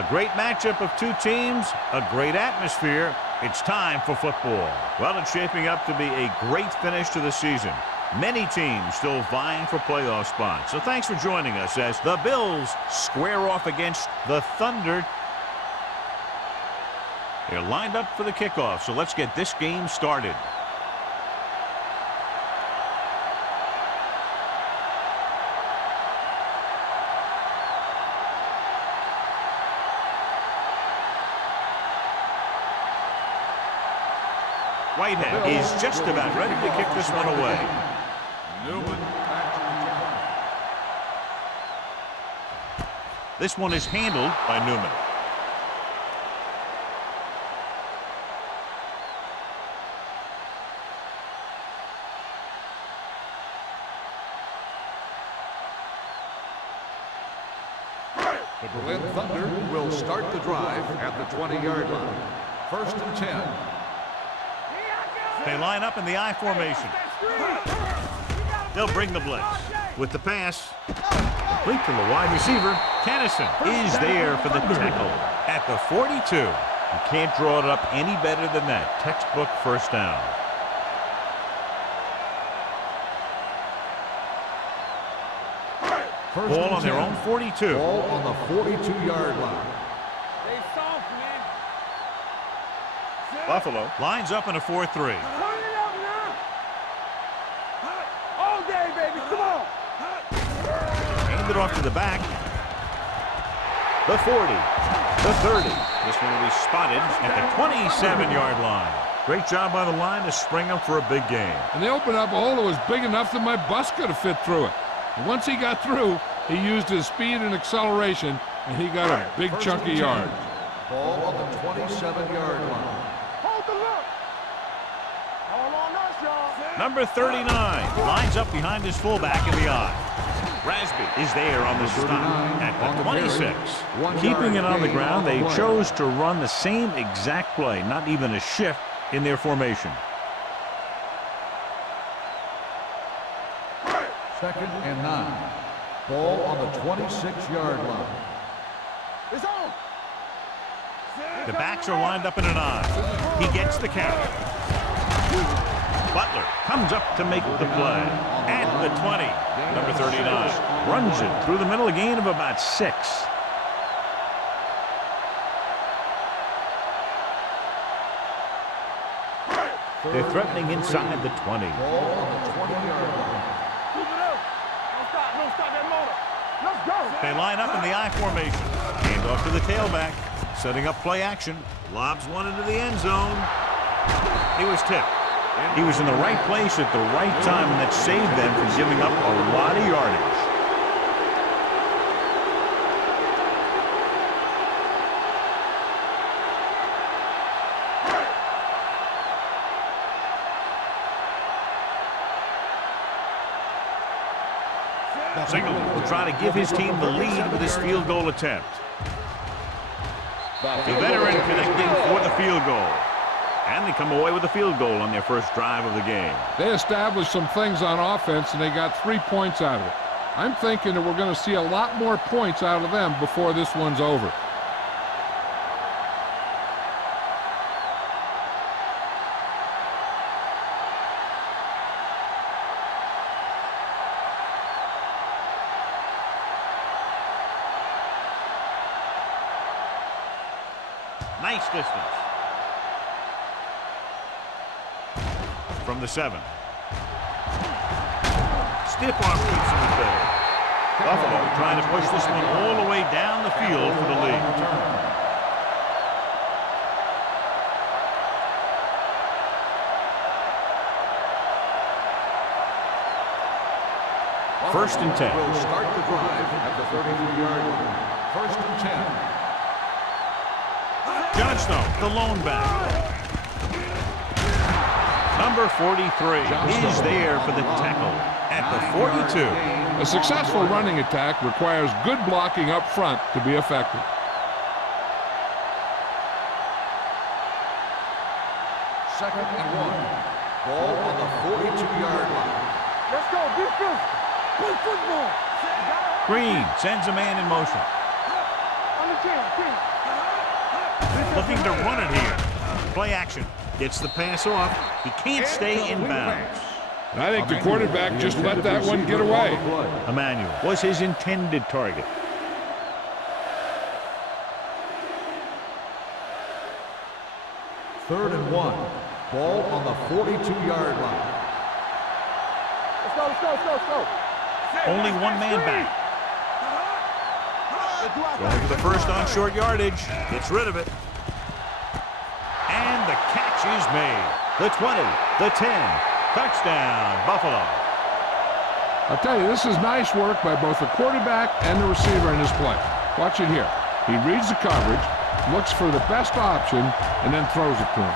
A great matchup of two teams, a great atmosphere. It's time for football. Well, it's shaping up to be a great finish to the season. Many teams still vying for playoff spots. So thanks for joining us as the Bills square off against the Thunder. They're lined up for the kickoff, so let's get this game started. Whitehead is just about ready to kick this one away. This one is handled by Newman. The Berlin Thunder will start the drive at the 20-yard line. 1st and 10. They line up in the I formation. They'll bring the blitz. With the pass, complete to the wide receiver. Kennison is there for the tackle at the 42. You can't draw it up any better than that. Textbook first down. Ball on their own 42. Ball on the 42-yard line. Buffalo lines up in a 4-3. All day, baby, come on. Hand it off to the back. The 40. The 30. This one will be spotted at the 27-yard line. Great job by the line to spring up for a big game. And they opened up a hole that was big enough that my bus could have fit through it. And once he got through, he used his speed and acceleration, and he got a big chunk of yards. Ball on the 27-yard line. Number 39 lines up behind his fullback in the I. Rasby is there on the stop at the 26. Keeping it on the ground, they chose to run the same exact play, not even a shift in their formation. 2nd and 9. Ball on the 26-yard line. It's on. The backs are lined up in an I. He gets the carry. Butler comes up to make the play at the 20. Number 39 runs it through the middle, a gain of about 6. They're threatening inside the 20. Ball on the 20-yard line. Don't stop that motor. Let's go. They line up in the I formation. Hand off to the tailback. Setting up play action. Lobs one into the end zone. He was tipped. He was in the right place at the right time, and that saved them from giving up a lot of yardage. Single will try to give his team the lead with his field goal attempt. The veteran connecting for the field goal. And they come away with a field goal on their first drive of the game. They established some things on offense, and they got 3 points out of it. I'm thinking that we're going to see a lot more points out of them before this one's over. Nice distance. From the 7. Stiff arm keeps him there. Buffalo trying to push this one all the way down the field for the lead. First and 10. Will start the drive at the 33-yard line. 1st and 10. Johnstone, the lone back. Number 43 is there for the tackle at the 42. A successful running attack requires good blocking up front to be effective. Second and 1. Ball on the 42-yard line. Let's go. Defense. Play football. Green sends a man in motion. Looking to run it here. Play action. Gets the pass off. He can't stay in bounds. And I think the quarterback just let that one get away. Emmanuel was his intended target. Third and 1. Ball on the 42-yard line. Let's go, let's go, let's go, let's go. Only one man back. Going for the first on short yardage. Gets rid of it. And the catch is made. The 20, the 10. Touchdown, Buffalo. I'll tell you, this is nice work by both the quarterback and the receiver in this play. Watch it here. He reads the coverage, looks for the best option, and then throws it to him.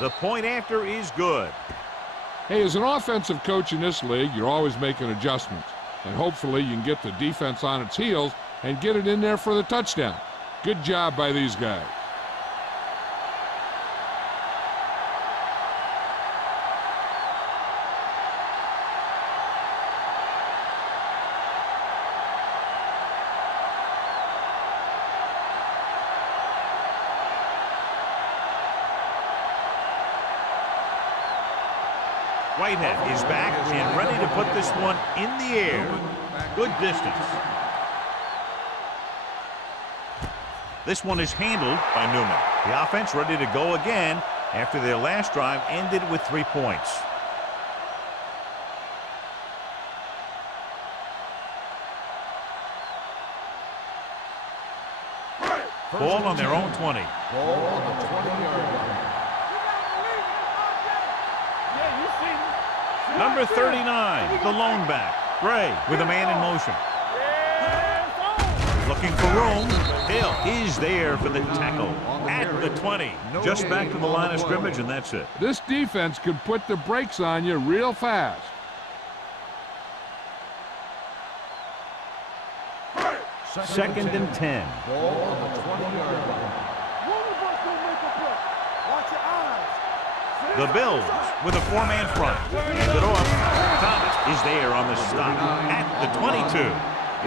The point after is good. Hey, as an offensive coach in this league, you're always making adjustments. And hopefully you can get the defense on its heels and get it in there for the touchdown. Good job by these guys. Whitehead is back and ready to put this one in the air. Good distance. This one is handled by Newman. The offense ready to go again after their last drive ended with 3 points. Ball on their own 20. Ball on the 20-yard line. Number 39, the lone back. Gray with a man in motion. Looking for room. Hill is there for the tackle at the 20. Just back to the line of scrimmage, and that's it. This defense could put the brakes on you real fast. Second and 10. Ball on the 20-yard line. The Bills with a 4-man front. Hands it off. Thomas is there on the stop at the 22.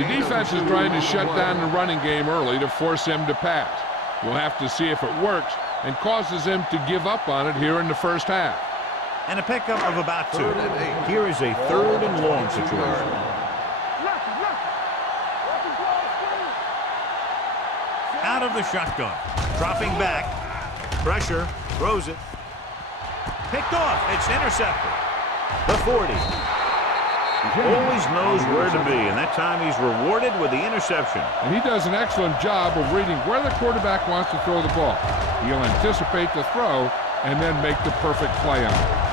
The defense is trying to shut down the running game early to force him to pass. We'll have to see if it works and causes him to give up on it here in the first half. And a pickup of about 2. Here is a 3rd and long situation. Out of the shotgun. Dropping back. Pressure. Throws it. Picked off. It's intercepted. The 40. Always knows where to be, and that time he's rewarded with the interception. And he does an excellent job of reading where the quarterback wants to throw the ball. He'll anticipate the throw and then make the perfect play on it.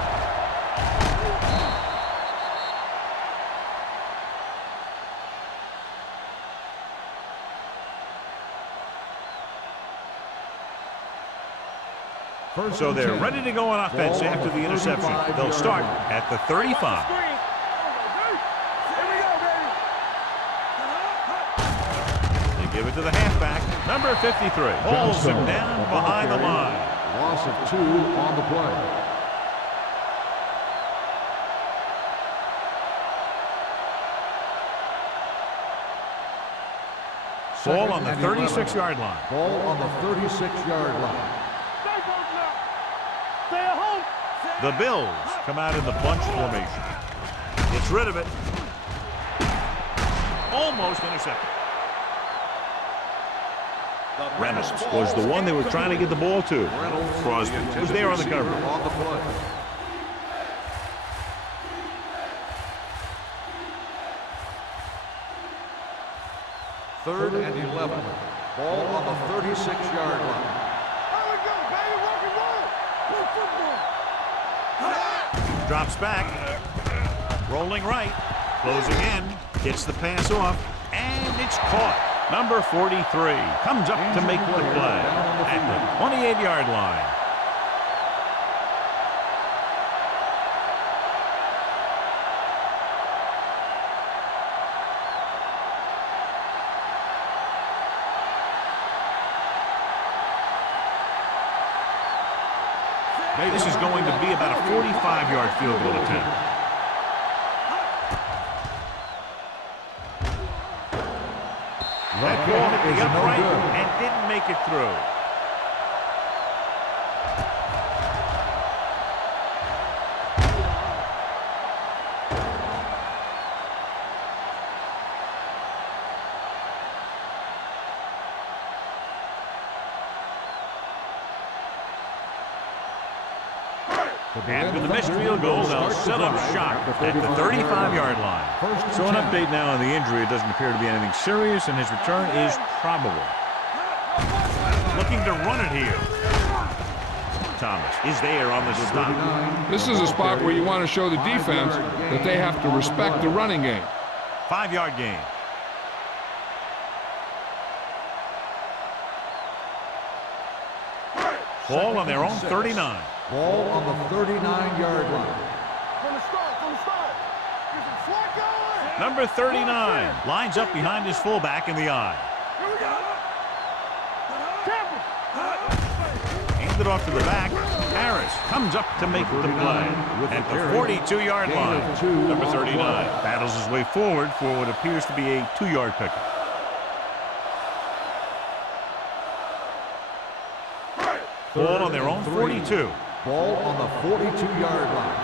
So they're ready to go on offense after the interception. They'll start at the 35. They give it to the halfback, number 53. Holds him down behind the line. Loss of 2 on the play. Ball on the 36-yard line. Ball on the 36-yard line. The Bills come out in the bunch formation. Gets rid of it. Almost intercepted. Reynolds was the one they were trying to get the ball to. Crosby was there on the cover. On the play. Third and 11. Ball on the 36-yard line. Drops back. Rolling right. Closing in. Gets the pass off. And it's caught. Number 43 comes up to make the play at the 28-yard line. This is going to be about a 45-yard field goal attempt. That ball hit the upright and didn't make it through. After the missed field goal, they'll set up shop at the 35-yard line. So an update now on the injury. It doesn't appear to be anything serious, and his return is probable. Looking to run it here. Thomas is there on the stop. This is a spot where you want to show the defense that they have to respect the running game. 5-yard gain. Ball on their own 39. Ball on the 39-yard line. From the start. Here's a flat going. Number 39 lines up behind his fullback in the eye. Here we go. Tampa. Handed off to the back. Harris comes up to make the play at the 42-yard line. Number 39 battles his way forward for what appears to be a 2-yard pickup. Ball on their own 42. Ball on the 42-yard line.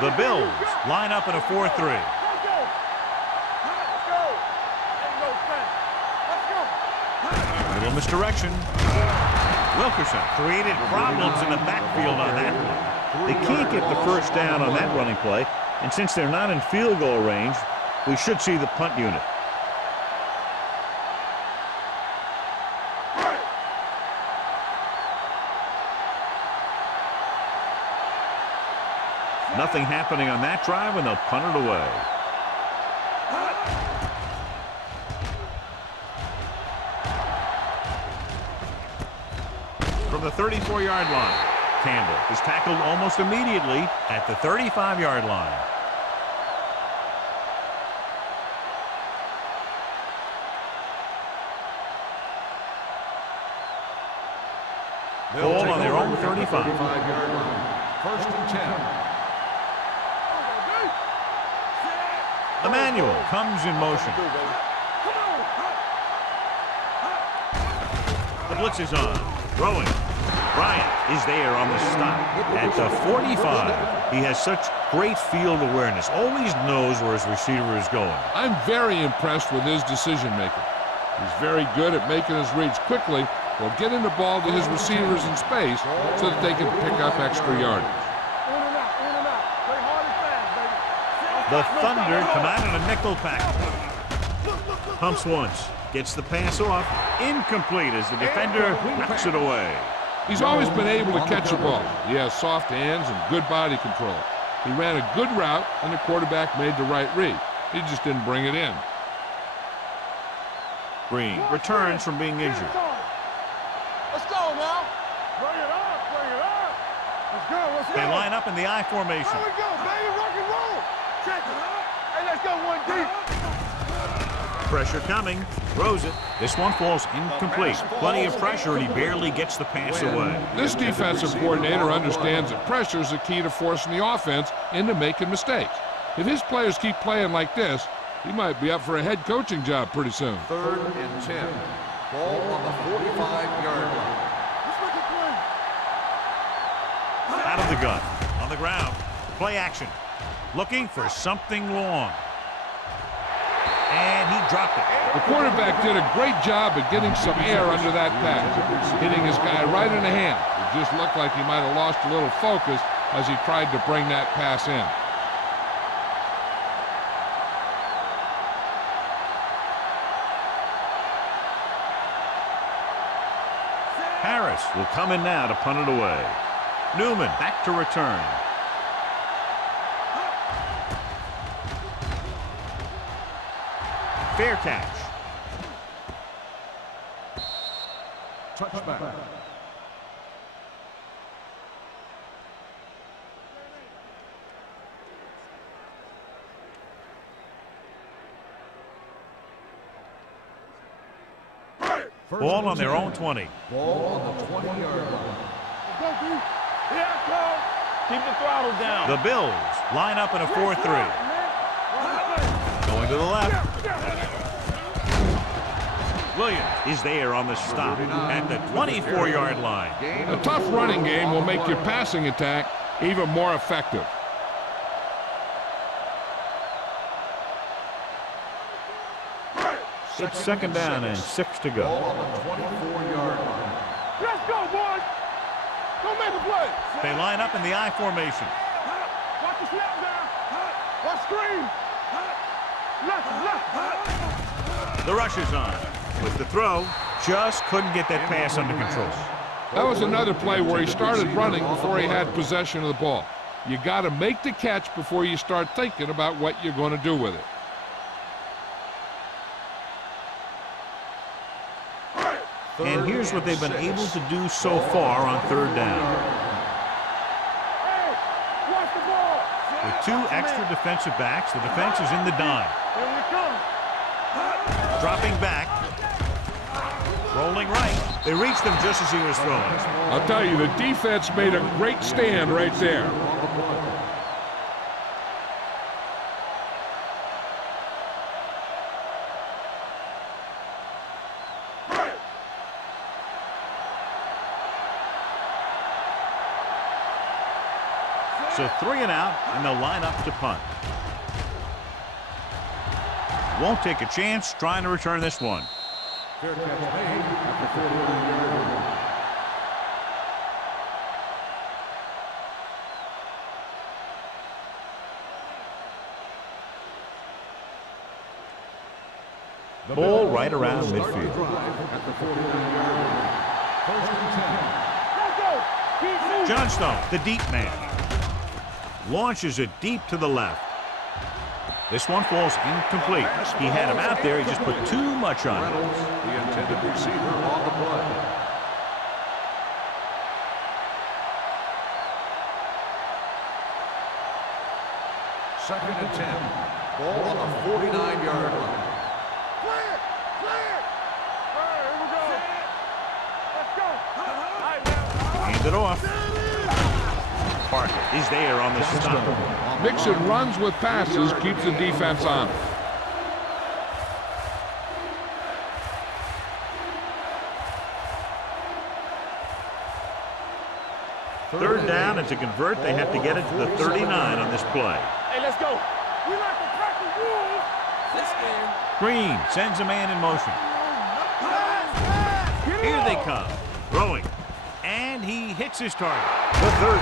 The Bills line up in a 4-3. Let's go. Little misdirection. Wilkerson created problems in the backfield on that one. They can't get the first down on that running play, and since they're not in field goal range, we should see the punt unit. Nothing happening on that drive, and they'll punt it away. From the 34-yard line, Campbell is tackled almost immediately at the 35-yard line. Ball on their own 35. 35-yard line. First and 10. Emmanuel comes in motion. The blitz is on. Throwing. Bryant is there on the stop at the 45. He has such great field awareness. Always knows where his receiver is going. I'm very impressed with his decision-making. He's very good at making his reads quickly while getting the ball to his receivers in space so that they can pick up extra yardage. The Thunder come out in a nickel package. Pumps once. Gets the pass off. Incomplete as the defender knocks it away. He's always been able to catch a ball. He has soft hands and good body control. He ran a good route, and the quarterback made the right read. He just didn't bring it in. Green returns from being injured. Let's go now. Bring it up. Let's go. They line up in the I formation. There we go, baby. Rock and roll. Check it. Hey, let's go one deep. Pressure coming. Throws it. This one falls incomplete. Plenty of pressure, and he barely gets the pass away. This defensive coordinator understands that pressure is the key to forcing the offense into making mistakes. If his players keep playing like this, he might be up for a head coaching job pretty soon. 3rd and 10. Ball on the 45-yard line. Out of the gun. On the ground. Play action. Looking for something long. And he dropped it. The quarterback did a great job of getting some air under that pass, hitting his guy right in the hand. It just looked like he might have lost a little focus as he tried to bring that pass in. Harris will come in now to punt it away. Newman back to return. Fair catch. Touchback. Ball on their own 20. Ball on the 20-yard line. Let's go, D. Yeah, go. Keep the throttle down. The Bills line up in a 4-3. Going to the left. Williams is there on the stop at the 24-yard line. A tough running game will make your passing attack even more effective. It's second down and 6 to go. Ball on the 24-yard line. Let's go, boys. Don't make a play. They line up in the I formation. Watch the snap down. Watch screen. Left. The rush is on. With the throw, just couldn't get that pass under control. That was another play where he started running before he had possession of the ball. You got to make the catch before you start thinking about what you're going to do with it. And here's what they've been able to do so far on third down. Hey, watch the ball. With 2 extra defensive backs, the defense is in the dime. Here we come. Dropping back. Rolling right. They reached him just as he was throwing. I'll tell you, the defense made a great stand right there. So 3 and out, and they'll line up to punt. Won't take a chance trying to return this one. Fair catch made at the 41-yard line. Ball right around midfield. At the 49-yard line. First and 10. Let's go. Johnstone, the deep man. Launches it deep to the left. This one falls incomplete. He had him out there. He just put too much on it. Reynolds, the intended receiver on the play. Second and 10. Ball on the 49-yard line. Clear. All right, here we go. Let's go. All right, now. Hand it off. Parker is there on the stop. Mixing runs with passes keeps the defense on. Third down, and to convert, they have to get it to the 39 on this play. Hey, let's go. We like to crack the rules. This game. Green sends a man in motion. Here they come. Throwing. And he hits his target. The 30.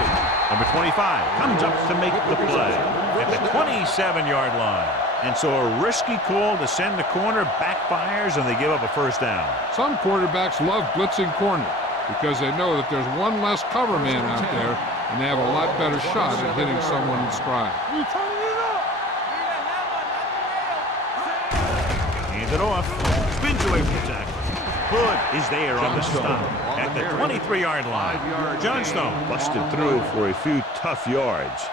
Number 25 comes up to make the play at the 27-yard line. And so a risky call to send the corner backfires, and they give up a first down. Some quarterbacks love blitzing corner because they know that there's one less cover man out there, and they have a lot better shot at hitting someone in stride. We turning it up. Hands it off. Spins away from the tackle. Hood is there on the stop at the 23-yard line. Johnstone busted through for a few tough yards.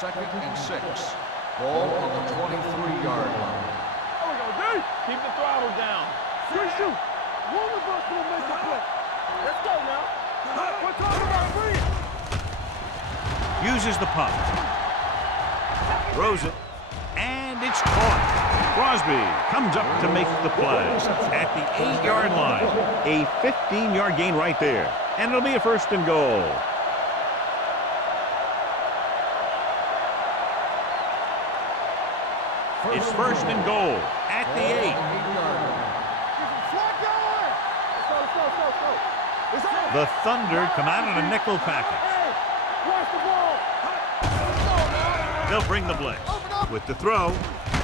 Second and 6. Ball on the 23-yard line. There we go, D. Keep the throttle down. Free shoot. One of us will make a play. Let's go now. We're talking about free. Uses the pump. Throws it. And it's caught. Crosby comes up to make the play at the 8-yard line. A 15-yard gain right there. And it'll be a first and goal. It's first and goal at the 8. The Thunder come out on a nickel package. They'll bring the blitz with the throw,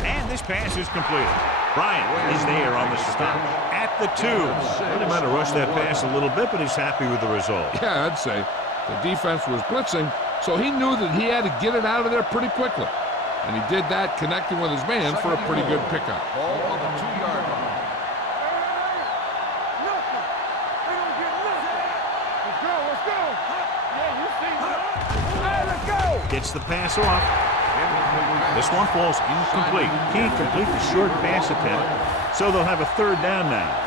and this pass is completed. Bryant is there on the stop at the 2. They might have rushed that pass a little bit, but he's happy with the result. Yeah, I'd say the defense was blitzing, so he knew that he had to get it out of there pretty quickly. And he did that connecting with his man for a pretty good pickup. Ball on the 2-yard line. Let's go. Gets the pass off. This one falls incomplete. Can't complete the short pass attempt, so they'll have a third down now.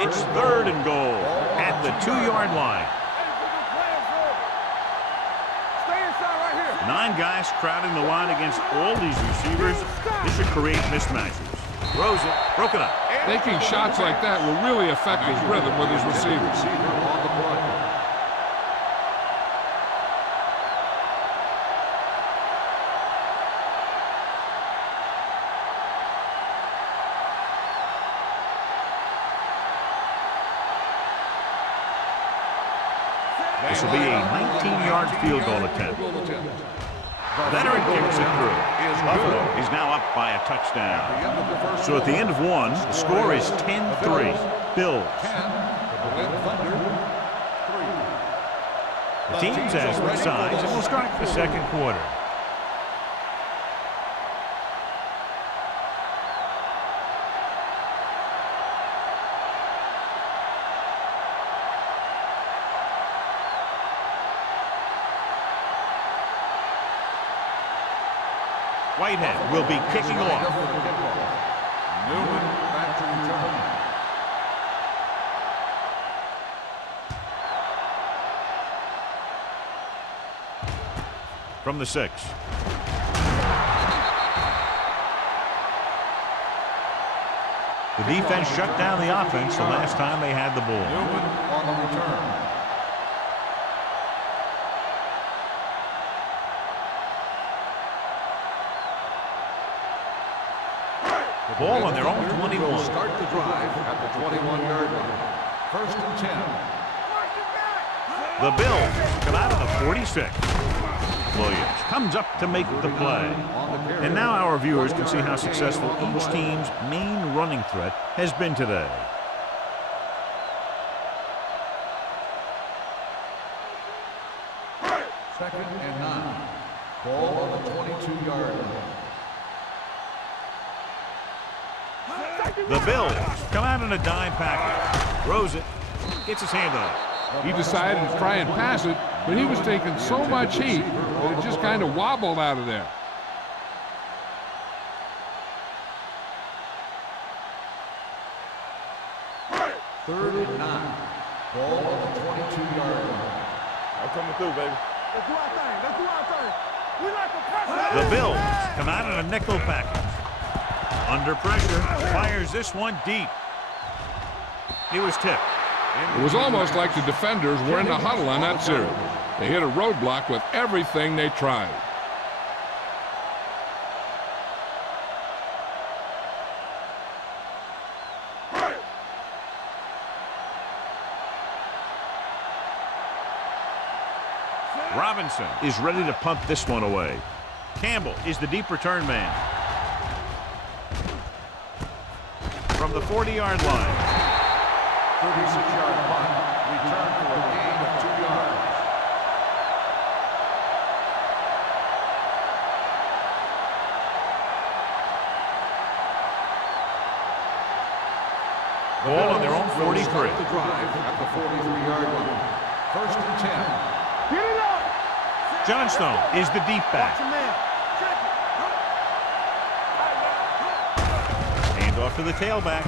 It's third and goal at the 2-yard line. 9 guys crowding the line against all these receivers. This should create mismatches. Throws it, broken up. Taking shots like that will really affect his rhythm with his receivers. This will be a 19-yard field goal attempt. Veteran kicks it through. Buffalo is now up by a touchdown. So at the end of one, the score is 10-3. Bills. The teams have switched sides, and we'll start the second quarter. Whitehead will be kicking off. Newman back to return. From the 6. The defense shut down the offense the last time they had the ball. Newman on the return. Ball on their own 21. Will start the drive at the 21-yard line. First and 10. The Bills come out of the 46. Williams comes up to make the play. And now our viewers can see how successful each team's main running threat has been today. Second and 9. Ball on the 22-yard line. The Bills come out in a dime package. Throws it. Gets his hand on it. He decided to try and pass it, but he was taking so much heat that it just kind of wobbled out of there. Third and 9. Ball on the 22-yard line. I'm coming through, baby. Let's do our thing. Let's do our thing. We like to press. The Bills come out in a nickel package. Under pressure, fires this one deep. He was tipped. It was almost like the defenders were in the huddle on that series. They hit a roadblock with everything they tried. Robinson is ready to punt this one away. Campbell is the deep return man. From the 40-yard line. 36-yard punt. Return for a gain of 2 yards. Ball on their own 43. The drive at the 43-yard line. First and 10. Get it up. Johnstone is the deep back. Hand off to the tailback.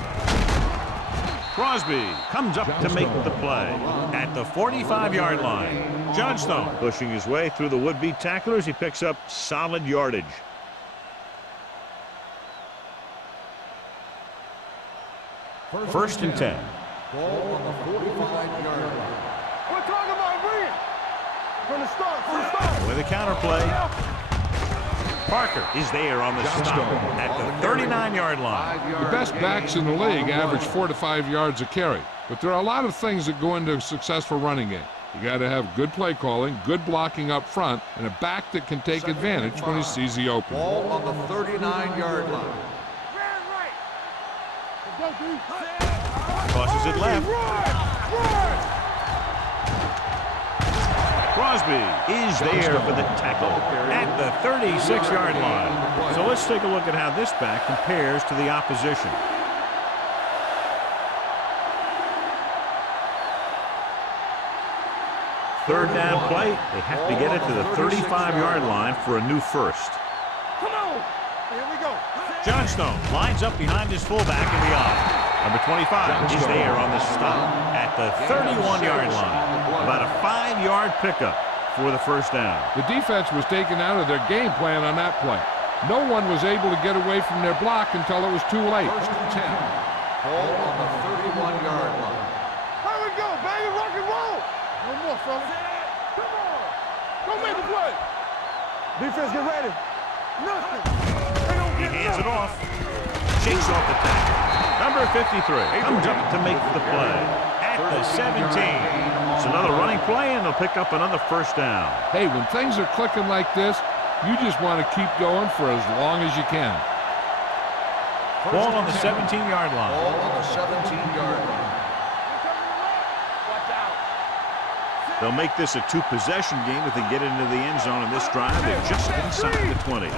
Crosby comes up to make the play at the 45-yard line. Johnstone pushing his way through the would-be tacklers. He picks up solid yardage. First and 10. Ball on the 45-yard line. We're talking about Reed. From the start. With a counterplay. Parker is there on the stop at the 39-yard line. The best backs in the league average 4 to 5 yards a carry. But there are a lot of things that go into a successful running game. You got to have good play calling, good blocking up front, and a back that can take advantage when he sees the opening. Ball on the 39-yard line. Tosses it left. Crosby is there for the tackle at the 36-yard line. So let's take a look at how this back compares to the opposition. Third down play. They have to get it to the 35-yard line for a new first. Come on. Here we go. Johnstone lines up behind his fullback in the eye. Number 25 is there on the stop at the 31-yard line. About a 5-yard pickup for the first down. The defense was taken out of their game plan on that play. No one was able to get away from their block until it was too late. First and 10. Ball on the 31-yard line. Here we go, baby. Rock and roll. One more, fellas. Come on. Go make the play. Defense, get ready. Nothing. He hands it off. Shakes off the tackle. Number 53 comes up to make the play at the 17. It's another running play, and they'll pick up another first down. Hey, when things are clicking like this, you just want to keep going for as long as you can. Ball on the 17-yard line. Ball on the 17-yard line. Watch out. They'll make this a two-possession game if they get into the end zone in this drive. They're just inside the 20.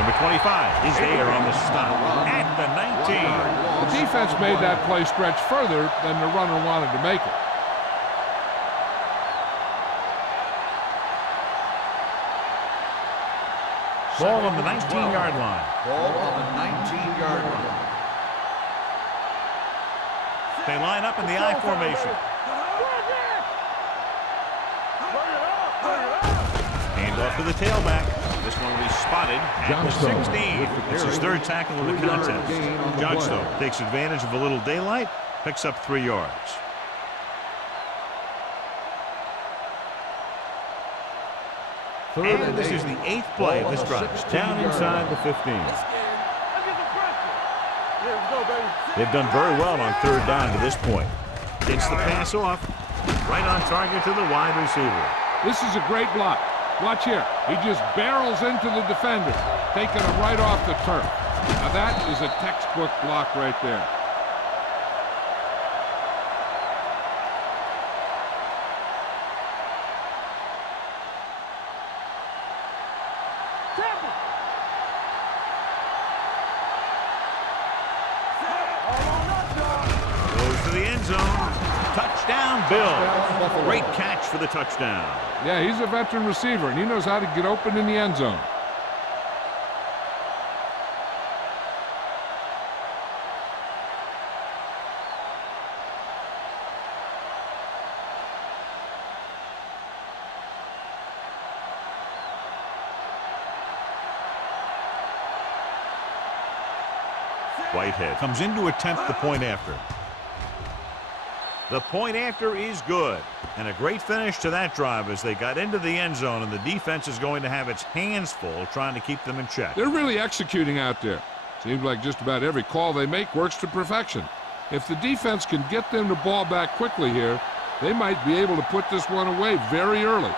Number 25 is there on the stop at the 19. The defense made that play stretch further than the runner wanted to make it. Ball on the 19-yard line. Ball on the 19-yard line. They line up in the I formation. Hand off to the tailback. This one will be spotted at the 16. It's his third tackle of the contest. Johnstone takes advantage of a little daylight, picks up 3 yards. And this is the 8th play of this drive. Down inside the 15. They've done very well on third down to this point. Gets the pass off. Right on target to the wide receiver. This is a great block. Watch here. He just barrels into the defender, taking him right off the turf. Now that is a textbook block right there. Goes to the end zone. Touchdown, Bill. Great catch for the touchdown. Yeah, he's a veteran receiver, and he knows how to get open in the end zone. Whitehead comes in to attempt the point after. The point after is good. And a great finish to that drive as they got into the end zone, and the defense is going to have its hands full trying to keep them in check. They're really executing out there. Seems like just about every call they make works to perfection. If the defense can get them the ball back quickly here, they might be able to put this one away very early.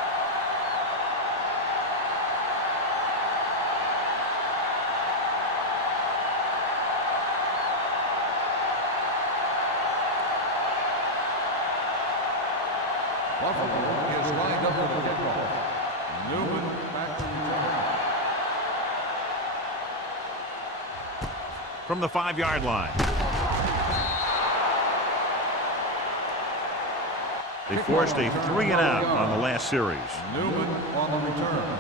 Buffalo is lined up for the kickoff. Newman back to return. From the 5-yard line. They forced a 3-and-out on the last series. Newman on the return.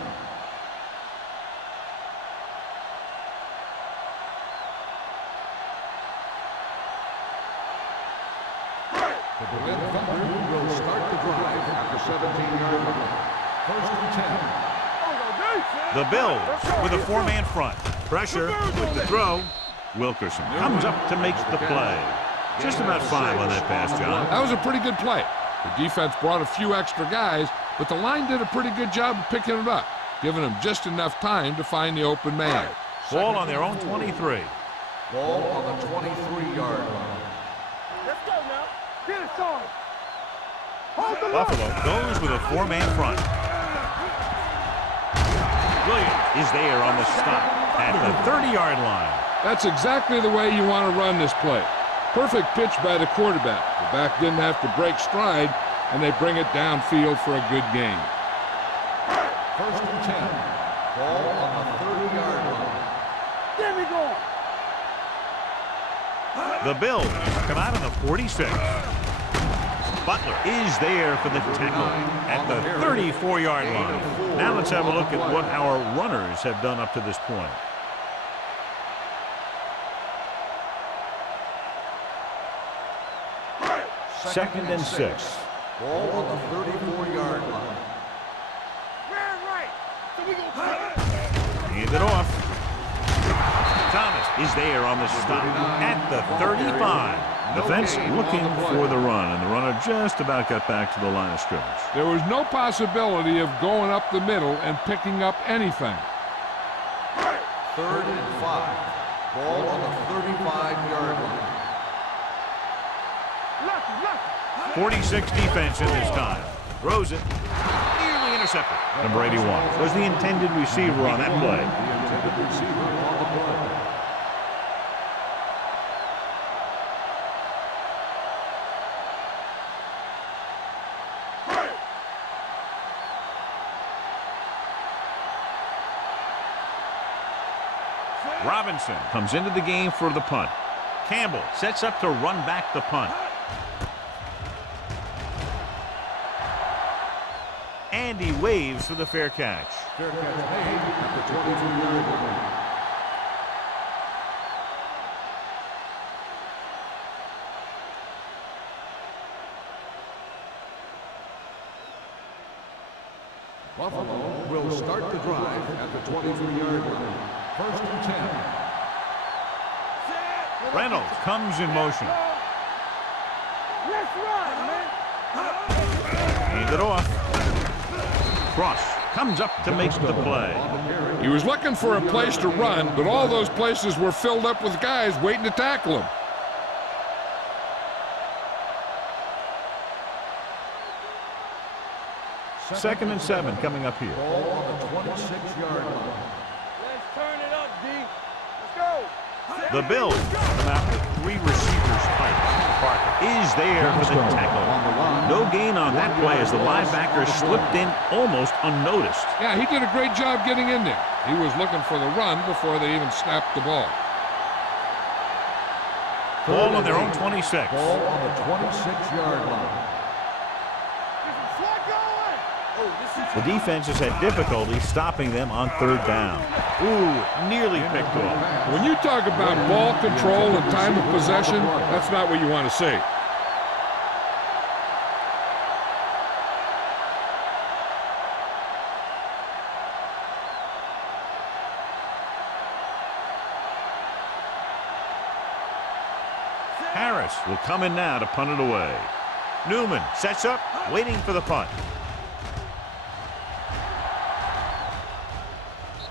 The Berlin Thunder will start the drive at the 17-yard line. First and 10. The Bills with a 4-man front. Pressure with the throw. Wilkerson comes up to make the play. Just about 5 on that pass, John. That was a pretty good play. The defense brought a few extra guys, but the line did a pretty good job of picking it up, giving them just enough time to find the open man. Ball on their own 23. Ball on the 23-yard line. Let's go now. Get it started. Buffalo goes with a 4-man front. Williams is there on the stop at the 30-yard line. That's exactly the way you want to run this play. Perfect pitch by the quarterback. The back didn't have to break stride, and they bring it downfield for a good gain. First and 10. Ball on the 30-yard line. Get me going. The Bills come out on the 46. Butler is there for the tackle at the 34-yard line. Now let's have a look at what our runners have done up to this point. Second and 6. Ball on the 34-yard line. Hand it off. Thomas is there on the stop at the 35. Defense looking for the run, and the runner just about got back to the line of scrimmage. There was no possibility of going up the middle and picking up anything. 3rd and 5. Ball on the 35-yard line. 46 defense in this time. Throws it. Nearly intercepted. Number 81 was the intended receiver on that play. The intended receiver on the play. Robinson comes into the game for the punt. Campbell sets up to run back the punt. And he waves for the fair catch. Fair catch made at the 22-yard line. Buffalo will start the drive at the 22-yard line. 1st and 10. Reynolds comes in motion. Let's run, man. Hand it off. Cross comes up to make the play. He was looking for a place to run, but all those places were filled up with guys waiting to tackle him. Second and 7 coming up here. Ball on the 26-yard line. Let's turn it up, D. Let's go. The Bills come out with 3 receivers tight. Parker is there for the tackle. No gain on that play as the linebacker slipped in almost unnoticed. Yeah, he did a great job getting in there. He was looking for the run before they even snapped the ball. Ball on their own 26. Ball on the 26-yard line. The defense has had difficulty stopping them on 3rd down. Ooh, nearly picked off. When you talk about ball control and time of possession, that's not what you want to see. Harris will come in now to punt it away. Newman sets up, waiting for the punt.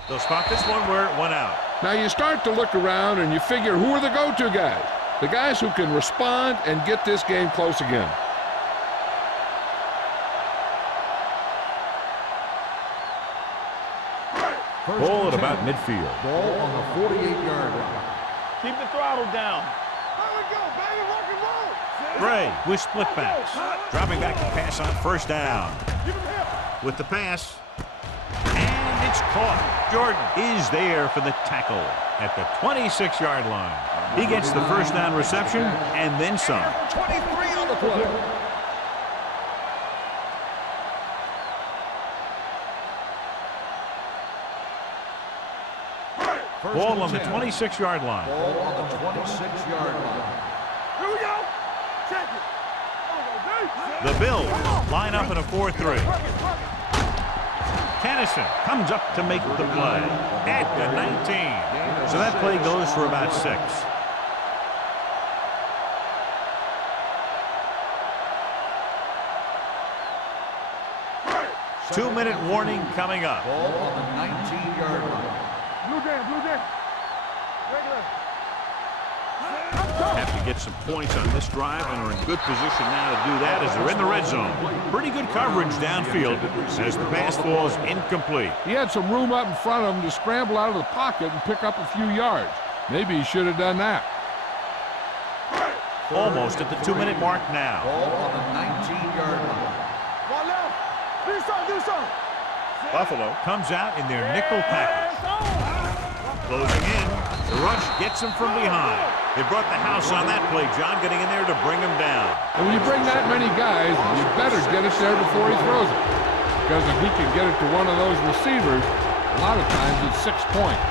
They'll spot this one where it went out. Now you start to look around and you figure, who are the go-to guys? The guys who can respond and get this game close again. Ball at about midfield. Ball on the 48-yard line. Keep the throttle down. There we go, baby. Rock and roll. Gray with split backs. Dropping back to pass on 1st down. With the pass. And it's caught. Jordan is there for the tackle at the 26-yard line. He gets the 1st down reception and then some. 23 on the play. Ball on the 26-yard line. Ball on the 26-yard line. Here we go. Check it. The Bills line up in a 4-3. Kennison comes up to make the play at the 19. So that play goes for about 6. Two-minute warning coming up. Ball on the 19-yard line. Blue jam. Regular. Have to get some points on this drive and are in good position now to do that as they're in the red zone. Pretty good coverage downfield as the pass falls incomplete. He had some room up in front of him to scramble out of the pocket and pick up a few yards. Maybe he should have done that. Almost at the 2-minute mark now. Ball on the 19-yard line. Ball left. Do something. Buffalo comes out in their nickel package. Closing in. The rush gets him from behind. They brought the house on that play, John, getting in there to bring him down. And when you bring that many guys, you better get it there before he throws it. Because if he can get it to one of those receivers, a lot of times it's 6 points.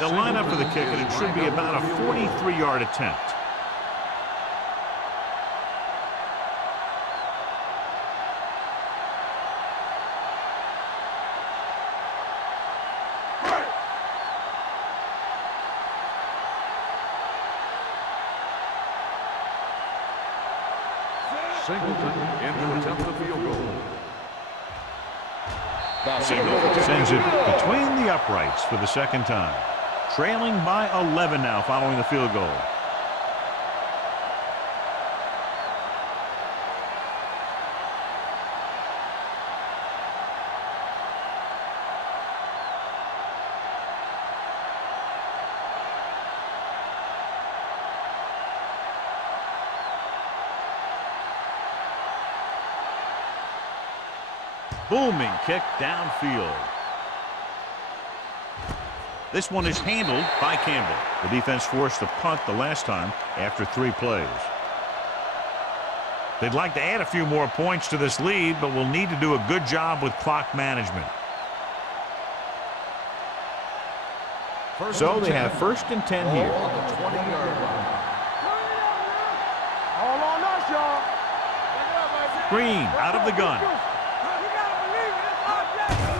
They'll line up for the kick, and it should be about a 43-yard attempt. Singleton in to attempt the field goal. Singleton sends it between the uprights for the second time. Trailing by 11 now following the field goal. Booming kick downfield. This one is handled by Campbell. The defense forced the punt the last time after 3 plays. They'd like to add a few more points to this lead, but will need to do a good job with clock management. So they have 1st and 10 here. On the 20-yard line. All on us, y'all. Green out of the gun.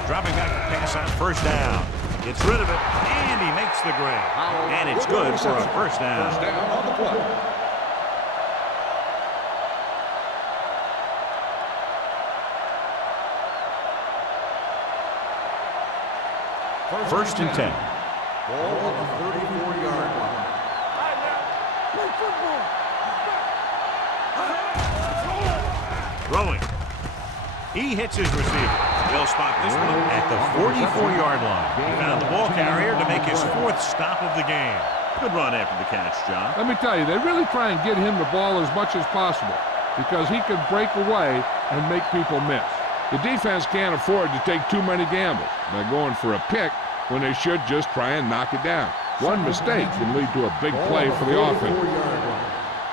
Dropping back to pass on 1st down. Gets rid of it, and he makes the grab. And it's good for a 1st down. 1st down on the play. First and 10. Ball on the 34-yard line. Throwing. He hits his receiver. They'll spot this one at the 44-yard line. He found the ball carrier to make his 4th stop of the game. Good run after the catch, John. Let me tell you, they really try and get him the ball as much as possible because he can break away and make people miss. The defense can't afford to take too many gambles by going for a pick when they should just try and knock it down. One mistake can lead to a big play for the offense.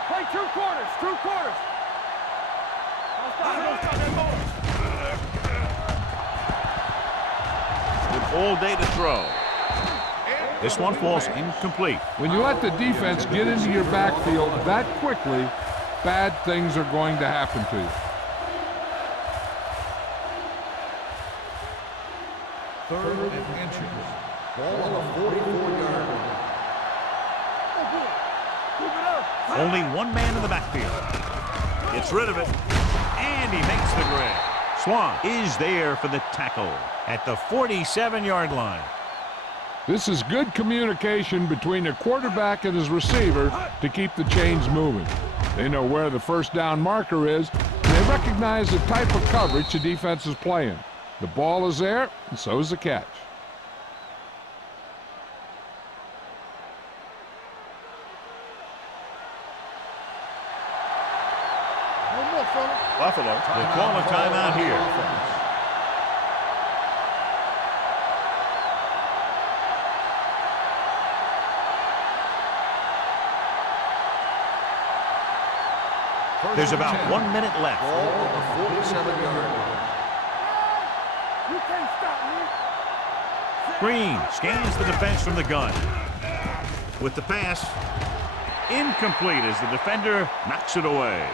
Play 2 quarters, 2 quarters. Don't stop that ball. All day to throw. This one falls incomplete. When you let the defense get into your backfield that quickly, bad things are going to happen to you. 3rd and inches. Ball on the 44-yard line. Only one man in the backfield. Gets rid of it, and he makes the grab. Swan is there for the tackle at the 47-yard line. This is good communication between the quarterback and his receiver to keep the chains moving. They know where the 1st down marker is, and they recognize the type of coverage the defense is playing. The ball is there, and so is the catch. Buffalo will call a timeout here. There's about 1 minute left. Ball on the 47-yard line. You can't stop me. Green scans the defense from the gun. With the pass, incomplete as the defender knocks it away.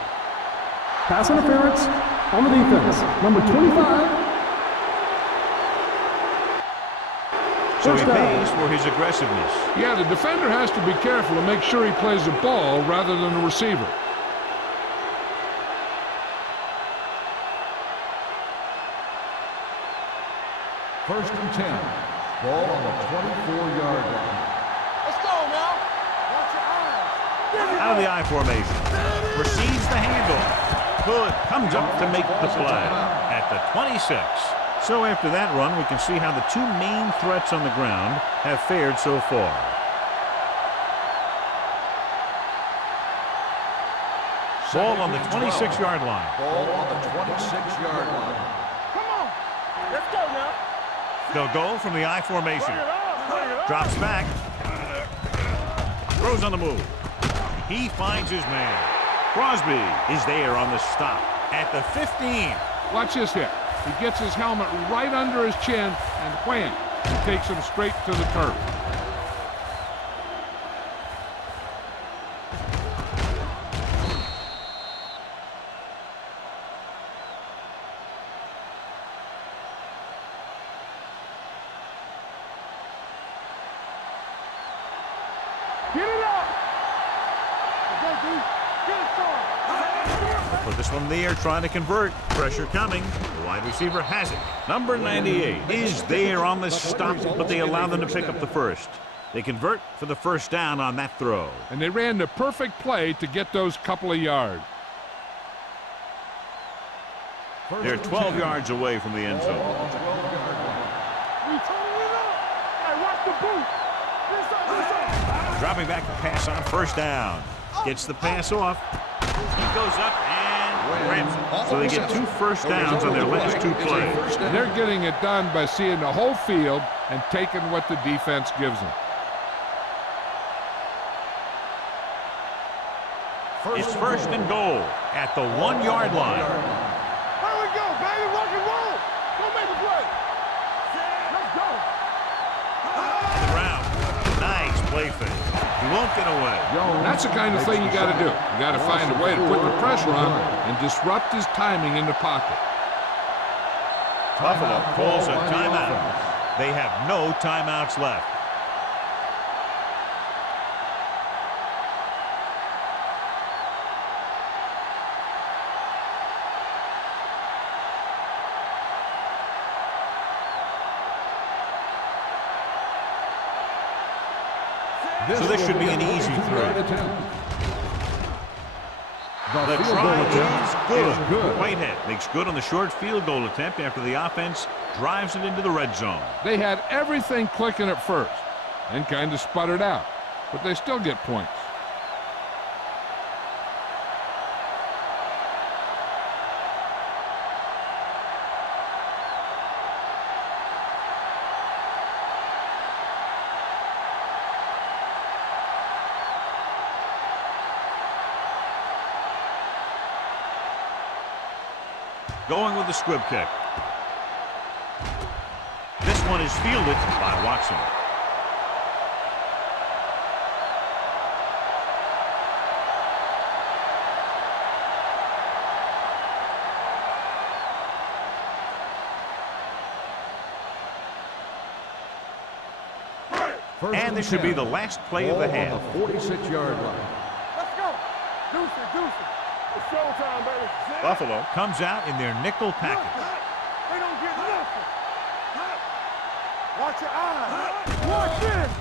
Pass interference on the defense. Number 25. So he pays for his aggressiveness. Yeah, the defender has to be careful to make sure he plays the ball rather than the receiver. First and 10. Ball on the 24-yard line. Let's go now. Watch your eyes. Out of the I formation. Receives the handoff. Hood comes up to make the play at the 26. So after that run, we can see how the two main threats on the ground have fared so far. Ball on the 26-yard line. Ball on the 26-yard line. Come on. Let's go now. They'll go from the I formation. Bring it up. Bring it up. Drops back. Throws on the move. He finds his man. Crosby is there on the stop at the 15. Watch this hit. He gets his helmet right under his chin, and wham, he takes him straight to the turf. Get it up. Get it started. Put this one in the air, trying to convert. Pressure coming. The wide receiver has it. Number 98 is there on the stop, but they allow them to pick up the first. They convert for the first down on that throw. And they ran the perfect play to get those couple of yards. They're 12 yards away from the end zone. We turning it up. Hey, watch the boot. This up. Dropping back the pass on first down. Gets the pass off. He goes up and grabs it. So they get 2 first downs on their last 2 plays. And they're getting it done by seeing the whole field and taking what the defense gives them. It's first and goal at the 1-yard line. Here we go, baby. Rock and roll. Go make a play. Let's go. On the ground. Nice play fake. He won't get away. That's the kind of thing you got to do. You got to find a way to put the pressure on him and disrupt his timing in the pocket. Buffalo calls a timeout. They have no timeouts left. So this should be an easy throw. The try is good. Whitehead makes good on the short field goal attempt after the offense drives it into the red zone. They had everything clicking at first and kind of sputtered out, but they still get points. Going with the squib kick. This one is fielded by Watson. And this should be the last play of the half. On the 46-yard line. Let's go. Deuce it. It's showtime, baby. Buffalo comes out in their nickel package. They don't get nothing. Watch your eyes. Watch this.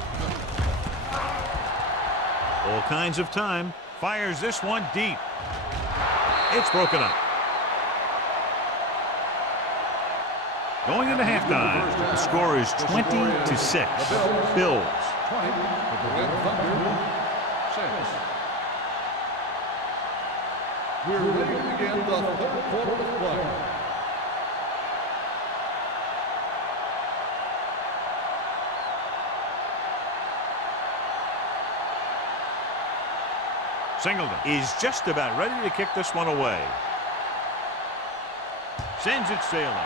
All kinds of time. Fires this one deep. It's broken up. Going into halftime, the score is 20-6. Bills. 20, the Berlin Thunder, 6. We're ready to begin the third quarter of play. Singleton is just about ready to kick this one away. Sends it sailing.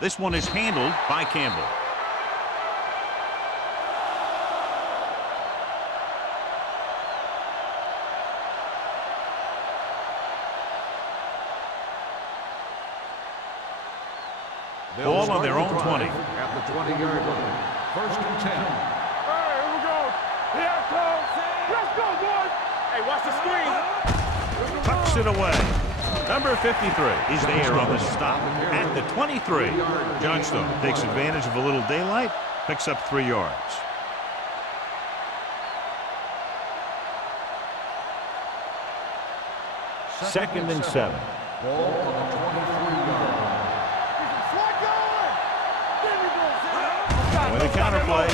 This one is handled by Campbell. Ball on their own 20. At the 20-yard line. First and 10. Hey, here we go. Here it comes. Let's go, boys. Hey, watch the screen. Tucks it away. Number 53 is there on the stop at the 23. Johnstone takes advantage of a little daylight, picks up 3 yards. Second and 7. Ball on the 23-yard line. With a counter play,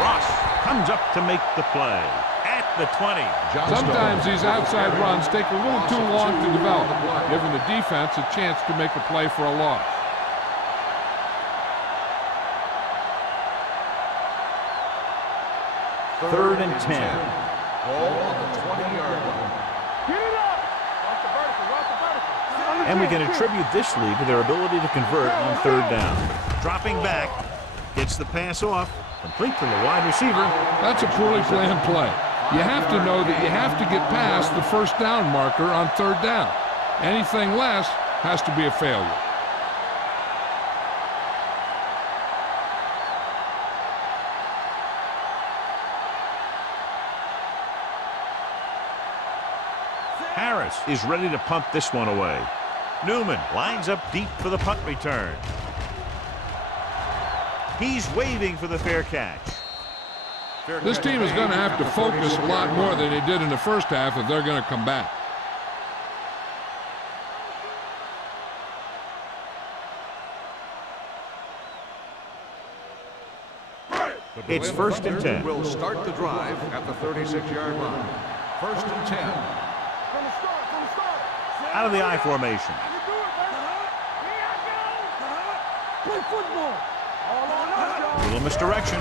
Ross comes up to make the play at the 20. Sometimes these outside runs take a little too long to develop, giving the defense a chance to make a play for a loss. Third and 10. Ball on the 20-yard line. Get it up. Off the vertical. And we can attribute this lead to their ability to convert on third down. Dropping back, gets the pass off, complete to the wide receiver. That's a poorly planned play. You have to know that you have to get past the first down marker on third down. Anything less has to be a failure. Harris is ready to punt this one away. Newman lines up deep for the punt return. He's waving for the fair catch. This team is going to have to focus a lot more than they did in the first half if they're going to come back. It's first and 10. Will start the drive at the 36-yard line. First and 10. From the start. Out of the I formation. You do it, baby. Here I go. Play football. All on us, y'all. Little misdirection.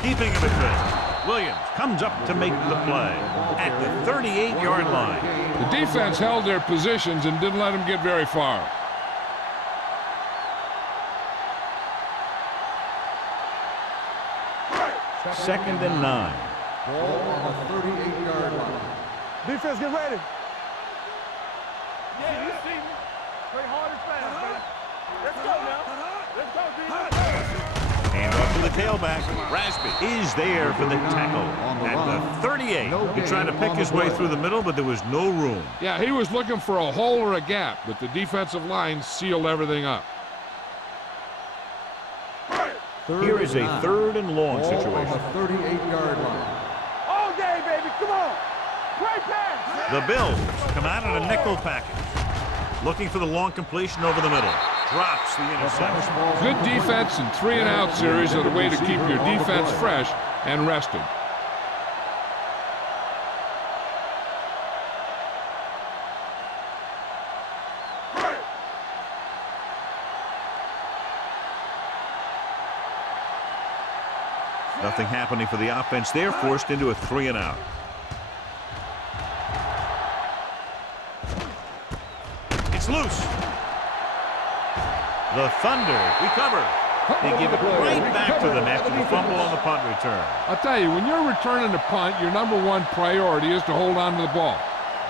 Keeping him at bay. Williams comes up to make the play at the 38-yard line. The defense held their positions and didn't let them get very far. Second and 9. Ball on the 38-yard line. Defense, get ready. Yeah, you see me. Play hard and fast, baby. Let's go now. Let's go, defense. And off to the tailback. Rasby is there for the tackle at the 38. He tried to pick his way through the middle, but there was no room. Yeah, he was looking for a hole or a gap, but the defensive line sealed everything up. Here is a third and long Ball on situation. the 38-yard line. All day, baby. Come on. Play pass. The Bills come out in a nickel package. Looking for the long completion over the middle. Drops the interception. Good defense and 3-and-out series are the way to keep your defense fresh and rested. Nothing happening for the offense. They're forced into a 3-and-out. It's loose. The Thunder recover. They give it right back to them after the fumble on the punt return. I'll tell you, when you're returning a punt, your #1 priority is to hold on to the ball.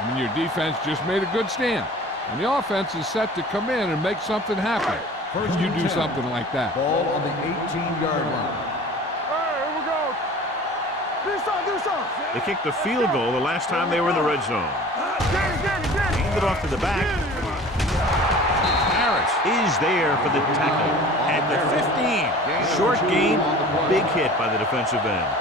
I mean, your defense just made a good stand. And the offense is set to come in and make something happen. First you do something like that. Ball on the 18-yard line. Here we go. Do something. They kicked the field goal the last time they were in the red zone. Get it. Hand it off to the back. Harris is there for the tackle at the 15. Short gain, big hit by the defensive end.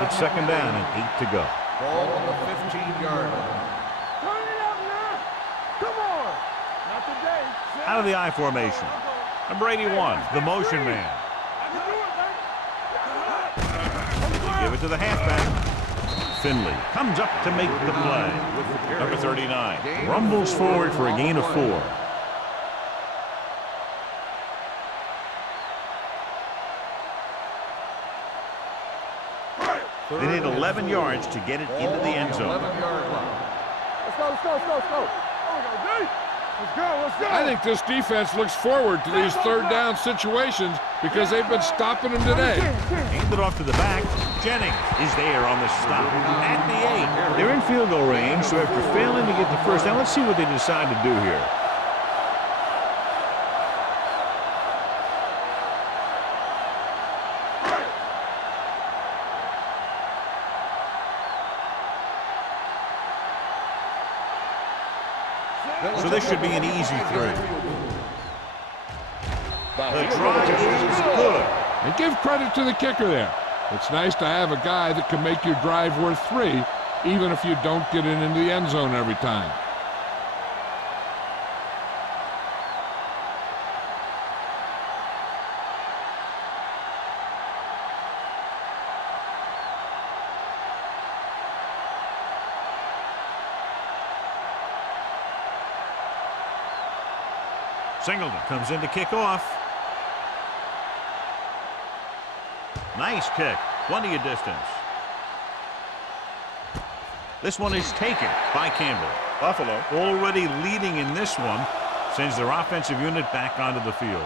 It's second down and 8 to go. Ball on the 15-yard line. Turn it up now. Come on. Not today. Out of the I formation. Number 81, the motion man. I can do it, baby. Give it to the halfback. Finley comes up to make the play. Number 39 rumbles forward for a gain of 4. They need 11 yards to get it into the end zone. 11-yard line. Let's go. Let's go. I think this defense looks forward to these third down situations because they've been stopping them today. Hand it off to the back. Jennings is there on the stop at the 8. They're in field goal range, so after failing to get the first down, let's see what they decide to do here. So this should be an easy 3. The drive is good. And give credit to the kicker there. It's nice to have a guy that can make your drive worth 3, even if you don't get it into the end zone every time. Singleton comes in to kick off. Nice kick. Plenty of distance. This one is taken by Campbell. Buffalo already leading in this one. Sends their offensive unit back onto the field.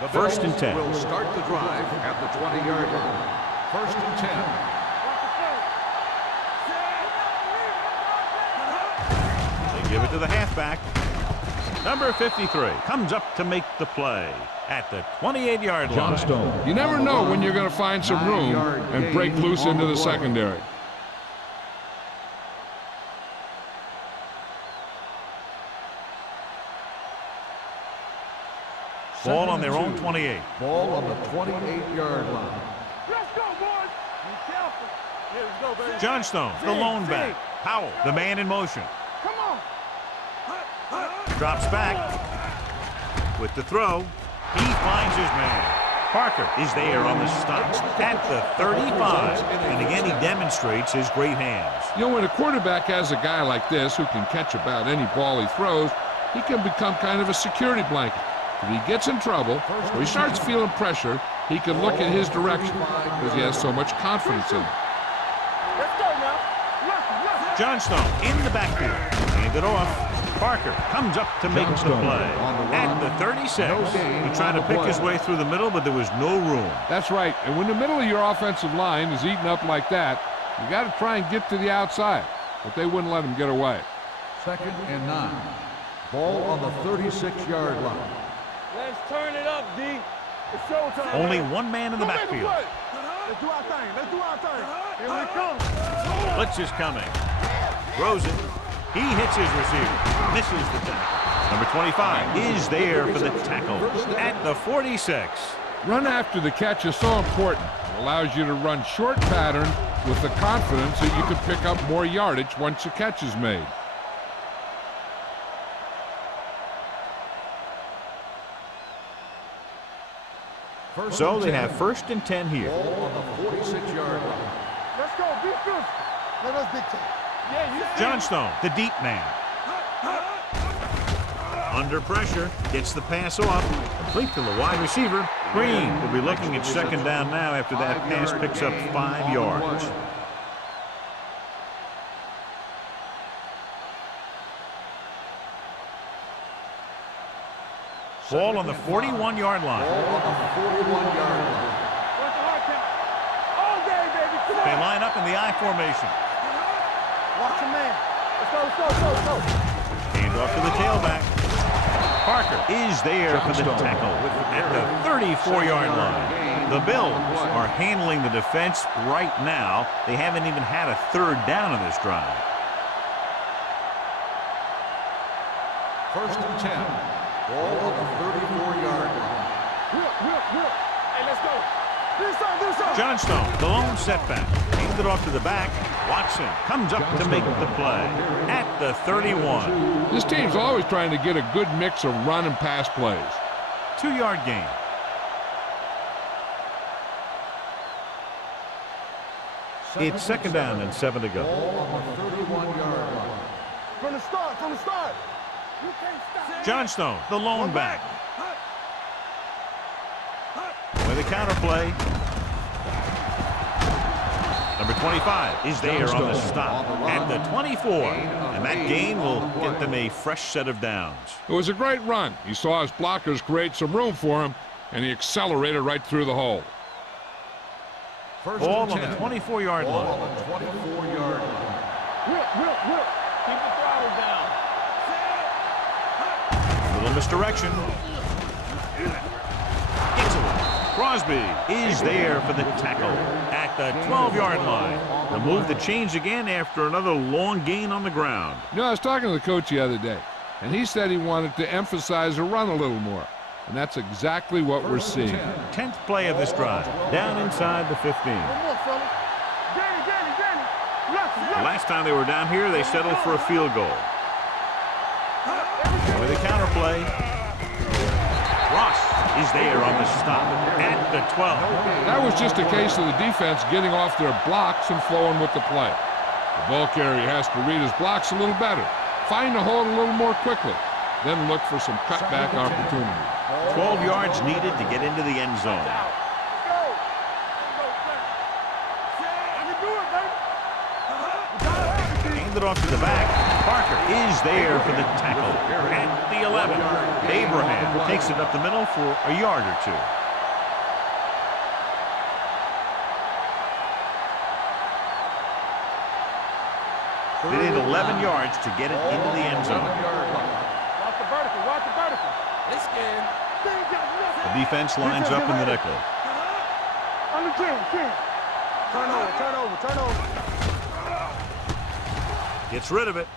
The First and Bills 10. will start the drive at the 20-yard line. First and 10. Give it to the halfback. Number 53 comes up to make the play at the 28-yard line. Johnstone. You never know when you're going to find some room and break loose into the secondary. Ball on their own 28. Ball on the 28-yard line. Let's go, boys. Be careful. Here we go, baby. Johnstone, the lone back. Powell, the man in motion. Come on. Drops back with the throw. He finds his man. Parker is there on the stop at the 35. And again, he demonstrates his great hands. You know, when a quarterback has a guy like this who can catch about any ball he throws, he can become kind of a security blanket. If he gets in trouble or he starts feeling pressure, he can look in his direction because he has so much confidence in him. Let's go now. Johnstone in the backfield. Hand it off. Parker comes up to make the play at the 36. He tried to pick his way through the middle, but there was no room. That's right. And when the middle of your offensive line is eaten up like that, you got to try and get to the outside. But they wouldn't let him get away. Second and 9. Ball on the 36-yard line. Let's turn it up, D. It's showtime. Only one man in the backfield. Let's do our thing. Let's do our thing. Here we come. Blitz is coming. Throws it. He hits his receiver. Misses the tackle. Number 25 is there for the tackle at the 46. Run after the catch is so important. It allows you to run short pattern with the confidence that you can pick up more yardage once the catch is made. So they have first and 10 here. Ball on the 46-yard line. Let's go. Be physical. Let us dictate. Yeah, you see. Johnstone, the deep man. Under pressure, gets the pass off. Complete to the wide receiver. Green will be looking at second down now after that pass picks up 5 yards. Ball on the 41-yard line. Ball on the 41-yard line. What's the hard count? All day, baby. Come on. They line up in the I formation. Watch your man. Let's go. Hand off to the tailback. Parker is there for the tackle at the 34-yard line. The Bills are handling the defense right now. They haven't even had a third down on this drive. First and 10. Ball on the 34-yard line. Hey, let's go. Do something. Johnstone, the lone setback. Handed off to the back. Watson comes up to make the play at the 31. This team's always trying to get a good mix of run and pass plays. 2-yard gain. It's second down and 7 to go. Ball on the 31-yard line. From the start. You can't stop. Johnstone, the lone back. With a counter play. Number 25 is there on the stop at the 24. And that gain will get them a fresh set of downs. It was a great run. He saw his blockers create some room for him, and he accelerated right through the hole. First Ball and on 10. the 24-yard Ball line. on the 24-yard line. Whip. Keep the throttle down. Little misdirection. Gets away. Crosby is there for the tackle at the 12-yard line. The move to change again after another long gain on the ground. You know, I was talking to the coach the other day. and he said he wanted to emphasize a run a little more. And that's exactly what we're seeing. 10th play of this drive, down inside the 15. The last time they were down here, they settled for a field goal. With a counter play, Ross is there on the stop at the 12. That was just a case of the defense getting off their blocks and flowing with the play. The ball carrier has to read his blocks a little better, find the hole a little more quickly, then look for some cutback opportunity. 12 yards needed to get into the end zone. Hand it off to the back. Parker is there for the tackle at the 11. Abraham takes it up the middle for a yard or two. They need 11 yards to get it into the end zone. Watch the vertical, watch the vertical. They scared. The defense lines up in the nickel. On the 10. Turn over. Gets rid of it.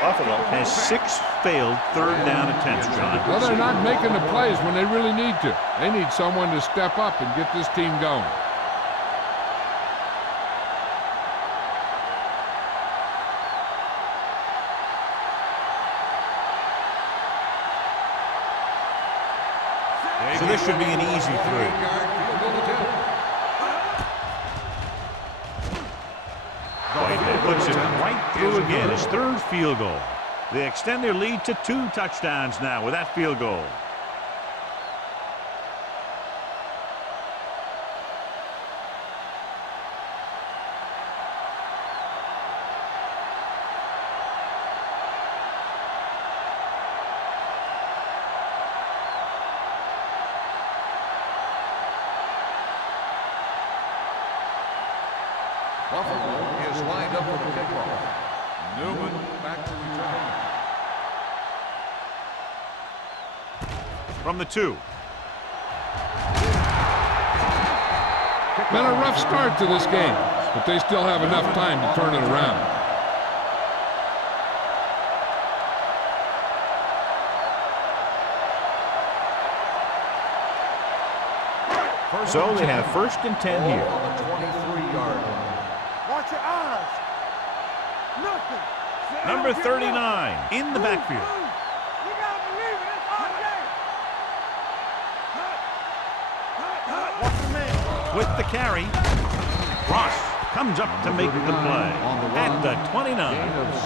Buffalo has 6 failed third down attempts, John. Well, they're not making the plays when they really need to. They need someone to step up and get this team going. So this should be an easy 3. Whitehead puts it right through again. His 3rd field goal. They extend their lead to 2 touchdowns now with that field goal. Buffalo is lined up for the kickoff. Newman back to return. From the 2. Been a rough start to this game, but they still have enough time to turn it around. So they have 1st and 10 here. On the 23-yard line. Watch your eyes. Nothing. Number 39 in the backfield. You gotta believe it. It's our game. Watch the man. With the carry, Ross comes up to make the play. At the 29,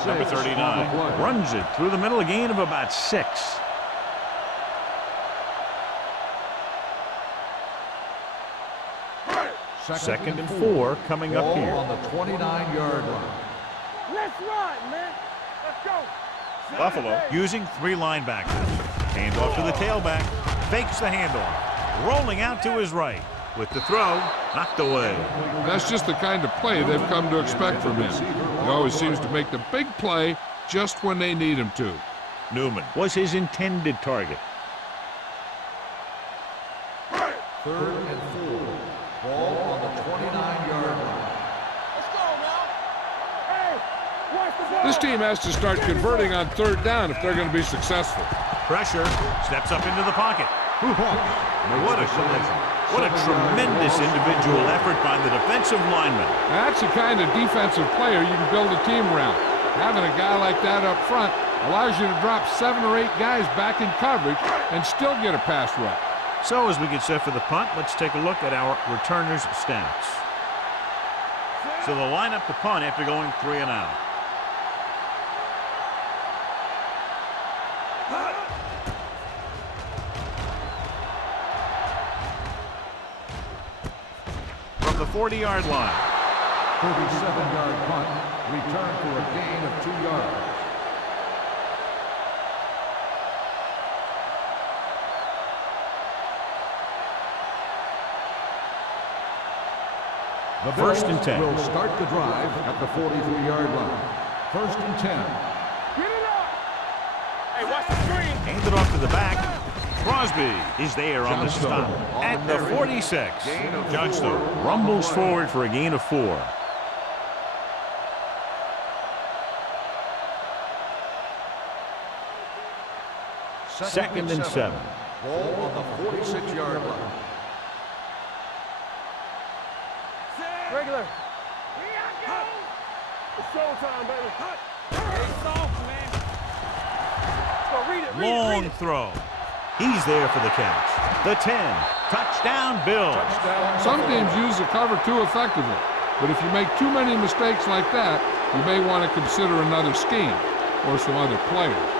number 39 runs it through the middle, a gain of about 6. Second and 4 coming up here. On the 29-yard line. Let's ride, man. Let's go. Buffalo using 3 linebackers. Hand off to the tailback. Fakes the handoff. Rolling out to his right. With the throw, knocked away. That's just the kind of play they've come to expect from him. He always seems to make the big play just when they need him to. Newman was his intended target. 3rd and 4. Ball on the 29-yard line. Let's go now. Hey, watch the ball. This team has to start converting on 3rd down if they're going to be successful. Pressure, steps up into the pocket. What a collision. What a tremendous individual effort by the defensive lineman. That's the kind of defensive player you can build a team around. Having a guy like that up front allows you to drop 7 or 8 guys back in coverage and still get a pass rush. So as we get set for the punt, let's take a look at our returners' stats. So they'll line up the punt after going 3 and out. From the 40-yard line. 37-yard punt. Return for a gain of 2 yards. The 1st and 10. Will start the drive at the 43-yard line. 1st and 10. Get it up. Hey, watch the screen. Hand it off to the back. Crosby is there on the stop at the 46. Johnstone rumbles forward for a gain of 4. 2nd and 7. Ball on the 46-yard line. Regular. It's showtime, baby. Hey, soft, man. Go read it. Long throw. He's there for the catch. The 10. Touchdown, Bills. Some teams use the cover too effectively, but if you make too many mistakes like that, you may want to consider another scheme or some other players.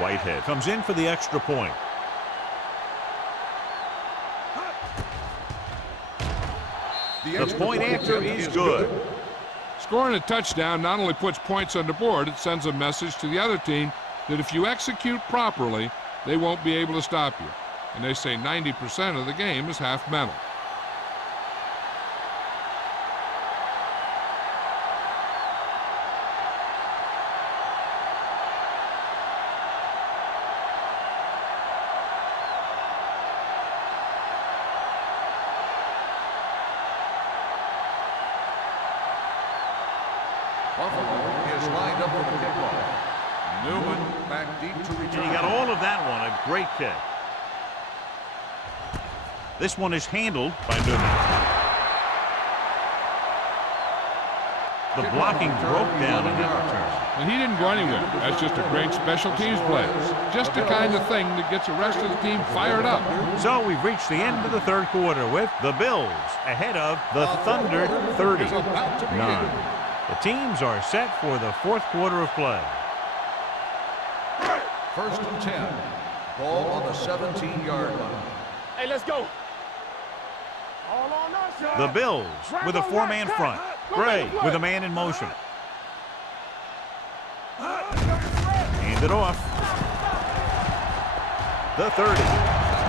Whitehead comes in for the extra point. The point after is good. Scoring a touchdown not only puts points on the board, it sends a message to the other team that if you execute properly, they won't be able to stop you. And they say 90% of the game is half mental. Buffalo is lined up for the kickoff. Newman back deep to return. He got all of that one. A great kick. This one is handled by Newman. The blocking broke down in that return. And he didn't go anywhere. That's just a great special teams play. Just the kind of thing that gets the rest of the team fired up. So we've reached the end of the third quarter with the Bills ahead of the Thunder 30-9. The teams are set for the fourth quarter of play. 1st and 10. Ball on the 17-yard line. Hey, let's go. All on us, y'all. The Bills with a four-man front. Gray with a man in motion. Hand it off. The 30.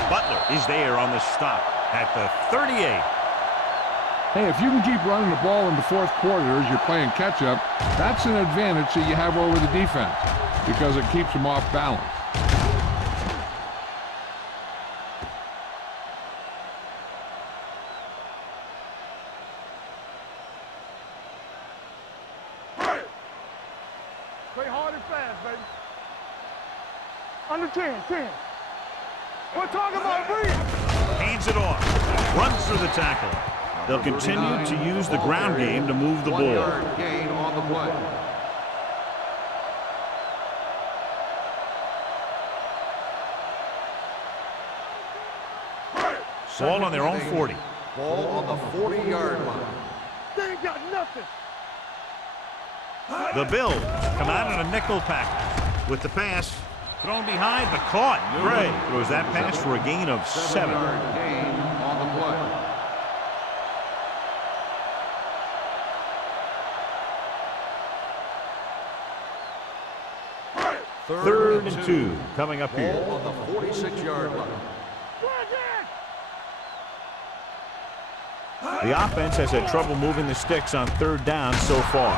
Butler is there on the stop at the 38. Hey, if you can keep running the ball in the fourth quarter as you're playing catch-up, that's an advantage that you have over the defense because it keeps them off balance. Play hard and fast, baby. Under 10. We're talking about breathe. Hands it off. Runs through the tackle. They'll continue to use the ground game to move the ball. 1-yard gain on the play. Ball on their own 40. Ball on the 40-yard line. They ain't got nothing. The Bills come out in a nickel package with the pass thrown behind but caught. Gray throws that pass for a gain of 7. 7-yard gain on the play. Third and 2 coming up here. Ball on the 46-yard line. The offense has had trouble moving the sticks on third down so far.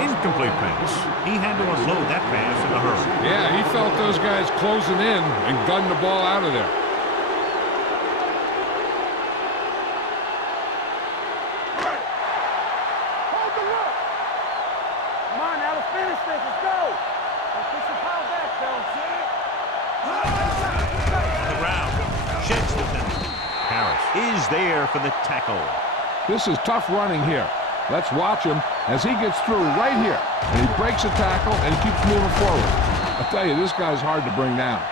Incomplete pass. He had to unload that pass in a hurry. Yeah, he felt those guys closing in and gunned the ball out of there. Hold the look. Come on, now let's finish this. Let's go. Let's put some power back, fellas. The round sheds the penalty. Harris is there for the tackle. This is tough running here. Let's watch him as he gets through right here. And he breaks a tackle and he keeps moving forward. I tell you, this guy's hard to bring down.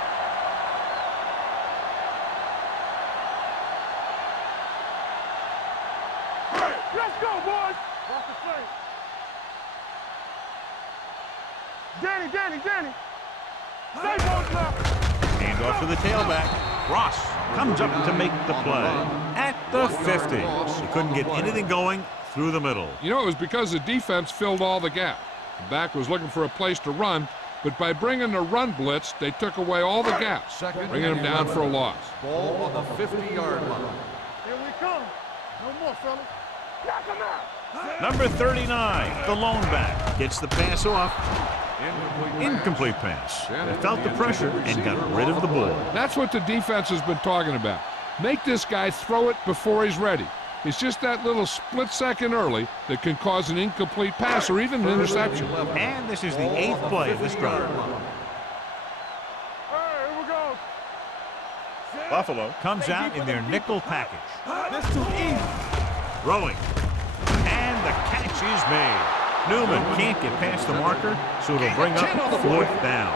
Let's go, boys. Watch the play. Danny. Stay on top. Hand off to the tailback. Ross comes up to make the play at the 50. He couldn't get anything going through the middle. You know, it was because the defense filled all the gap. The back was looking for a place to run, but by bringing the run blitz, they took away all the gaps, bringing him down for a loss. Ball on the 50-yard line. Here we come. No more, fellas. Knock him out. Number 39, the lone back, gets the pass off. Incomplete pass. They felt the pressure and got rid of the ball. That's what the defense has been talking about. Make this guy throw it before he's ready. It's just that little split second early that can cause an incomplete pass or even an interception. And this is the 8th play of this drive. Here we go. Buffalo comes out in their nickel package. That's too easy. Throwing. And the catch is made. Newman can't get past the marker, so it'll bring up 4th down.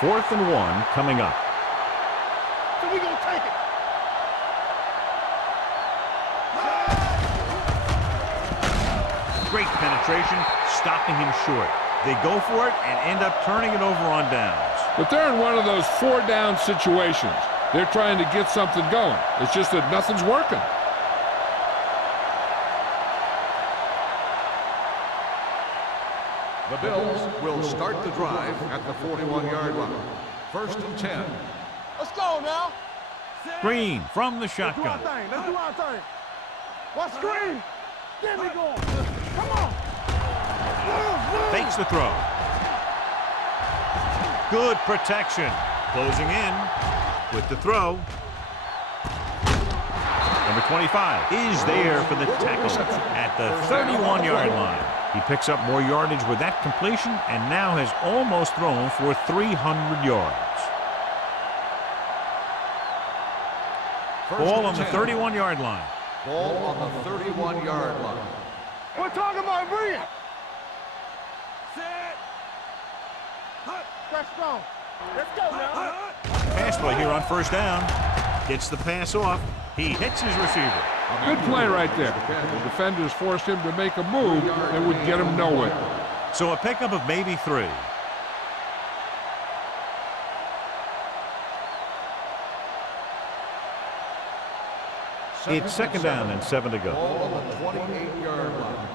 Fourth and 1 coming up. So we gonna take it. Great penetration, stopping him short. They go for it and end up turning it over on downs. But they're in one of those 4-down situations. They're trying to get something going. It's just that nothing's working. The Bills will start the drive at the 41-yard line. 1st and 10. Let's go now. Green from the Let's do our shotgun. thing. Let's do our thing. What screen? Get me going. Come on. Fakes the throw. Good protection. Closing in with the throw. Number 25 is there for the tackle at the 31-yard line. He picks up more yardage with that completion and now has almost thrown for 300 yards. Ball on the 31-yard line. Ball on the 31-yard line. We're talking about brilliant. That's strong. Let's go now. Pass play here on 1st down. Gets the pass off. He hits his receiver. Good play right there. The defenders forced him to make a move that would get him nowhere. So a pickup of maybe 3. It's 2nd down and 7 to go. Ball on the 28-yard line.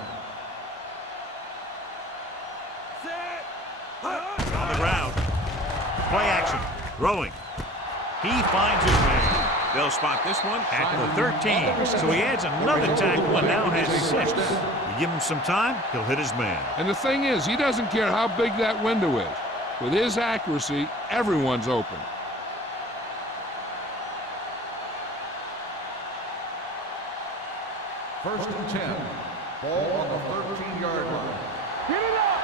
On the ground. Play action. Throwing. He finds his man. They'll spot this one at the 13. So he adds another tackle and now has 6. You give him some time, he'll hit his man. And the thing is, he doesn't care how big that window is. With his accuracy, everyone's open. First and 10. Ball on the 13-yard line. Get it up.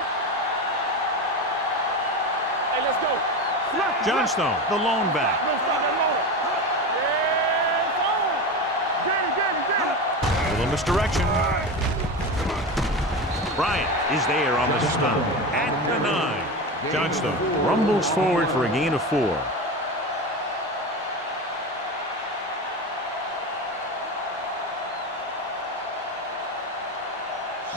Hey, let's go. Johnstone, the lone back. Let's stop that motor. Get it. Little misdirection. Bryant is there on the stop at the 9. Johnstone rumbles forward for a gain of 4.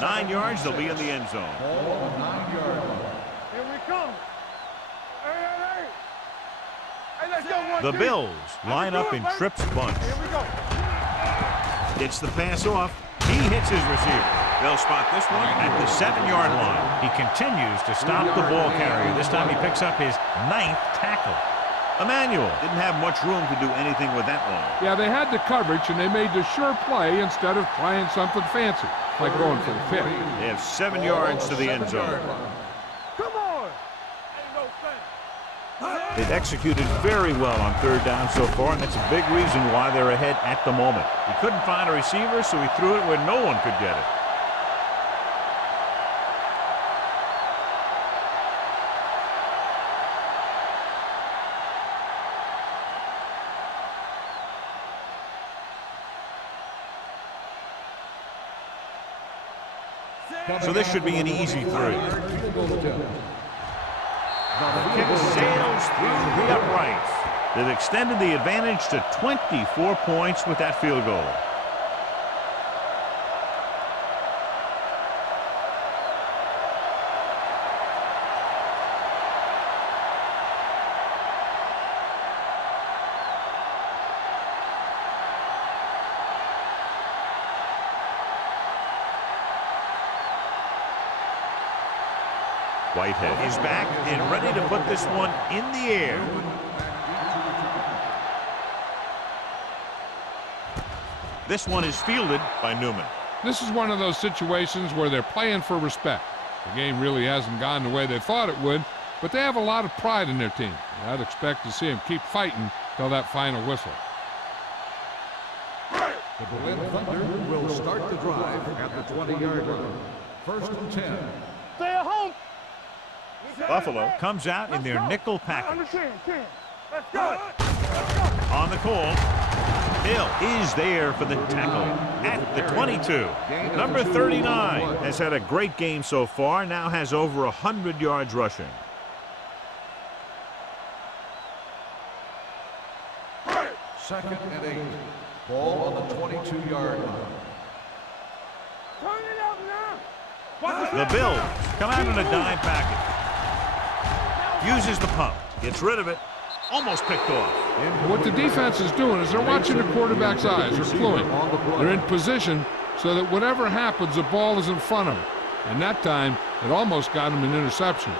Nine yards, they'll be in the end zone. Ball on the 9-yard line. Here we come. Hey. Hey, let's go. 1, The 2. Bills line up in trips bunch. Here we go. Gets the pass off. He hits his receiver. They'll spot this one at the 7-yard line. He continues to stop the ball carrier. This time he picks up his 9th tackle. Emmanuel didn't have much room to do anything with that one. Yeah, they had the coverage, and they made the sure play instead of trying something fancy, like going for the pick. They have 7 yards to the end zone. Come on. Ain't no thing. They've executed very well on 3rd down so far, and that's a big reason why they're ahead at the moment. He couldn't find a receiver, so he threw it where no one could get it. So this should be an easy 3. The kick sails through the uprights. They've extended the advantage to 24 points with that field goal. Whitehead is back and ready to put this one in the air. This one is fielded by Newman. This is one of those situations where they're playing for respect. The game really hasn't gone the way they thought it would, but they have a lot of pride in their team. And I'd expect to see them keep fighting till that final whistle. The Berlin Thunder will start the drive at the 20-yard line. 1st and 10. Stay at home. Buffalo comes out in their nickel package. Understand, 10. Let's go. On the call, Hill is there for the tackle at the 22. Number 39 has had a great game so far, now has over 100 yards rushing. Second and 8. Ball on the 22-yard line. Turn it up now. The Bills come out in a dime package. Uses the pump, gets rid of it, almost picked off. What the defense is doing is they're watching the quarterback's eyes. They're cluing. They're in position so that whatever happens, the ball is in front of them. And that time, it almost got him an interception.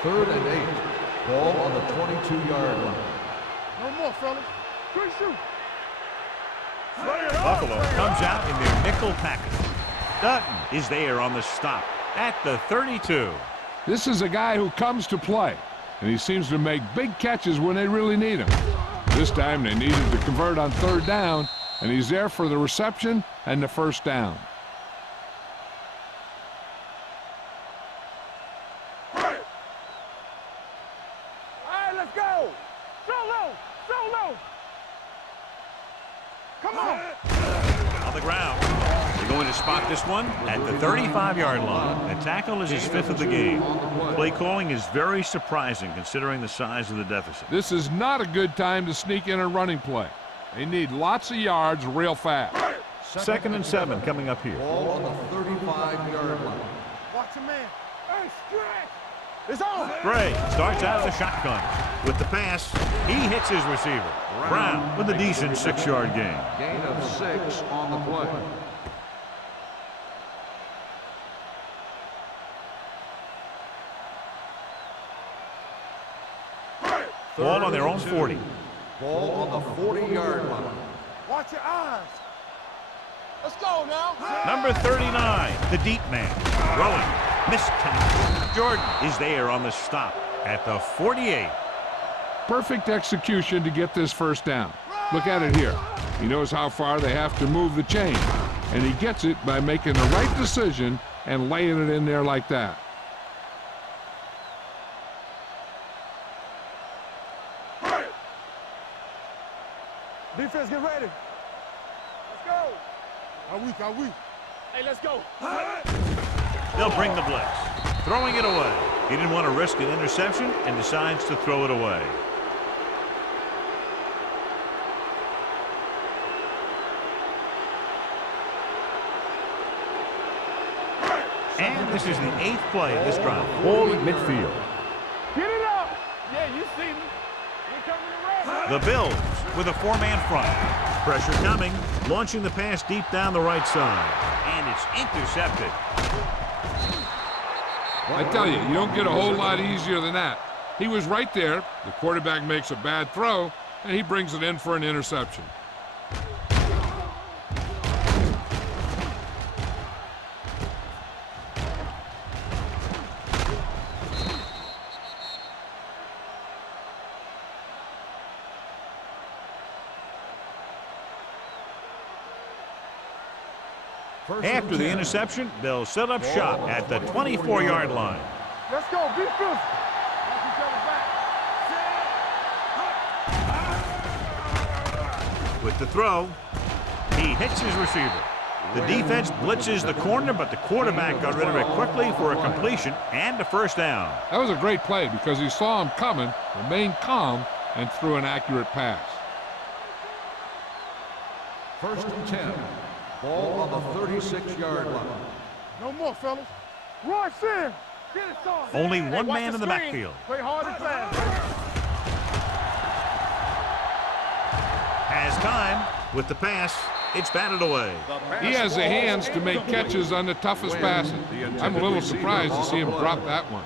3rd and 8. Ball on the 22-yard line. No more, fellas. Good shoot. Buffalo comes out in their nickel package. Dutton is there on the stop at the 32. This is a guy who comes to play, and he seems to make big catches when they really need him. This time they needed to convert on 3rd down, and he's there for the reception and the 1st down. All right, let's go. Solo. Come on. On the ground. They're going to spot this one at the 35-yard line. The tackle is his 5th of the game. Play calling is very surprising considering the size of the deficit. This is not a good time to sneak in a running play. They need lots of yards real fast. 2nd and 7 coming up here. Ball on the 35-yard line. Watch your man. Hey, stretch. It's on. Gray starts out of the shotgun. With the pass, he hits his receiver. Brown with a decent 6-yard gain. Gain of 6 on the play. Ball on their own 40. Ball on the 40-yard line. Watch your eyes. Let's go now. Number 39, the deep man. Throwing. Missed tackle. Jordan is there on the stop at the 48. Perfect execution to get this 1st down. Look at it here. He knows how far they have to move the chain, and he gets it by making the right decision and laying it in there like that. Defense, get ready. Let's go. Are we? Hey, let's go. They'll bring the blitz. Throwing it away. He didn't want to risk an interception and decides to throw it away. And this is the 8th play of this drive. Ball at midfield. Get it up. Yeah, you see me. We coming around. The Bills with a 4-man front. Pressure coming, launching the pass deep down the right side. And it's intercepted. I tell you, you don't get a whole lot easier than that. He was right there. The quarterback makes a bad throw, and he brings it in for an interception. After the interception, they'll set up shop at the 24-yard line. Let's go. Be physical. Watch each other back. With the throw, he hits his receiver. The defense blitzes the corner, but the quarterback got rid of it quickly for a completion and a 1st down. That was a great play because he saw him coming, remained calm, and threw an accurate pass. 1st and 10. Ball on the 36-yard line. No more, fellas. Rush in. Get it started. Only one Watch man in the screen. backfield. Play hard and fast. Has time with the pass. It's batted away. He has the hands to make catches on the toughest passes. I'm a little surprised to see him drop that one.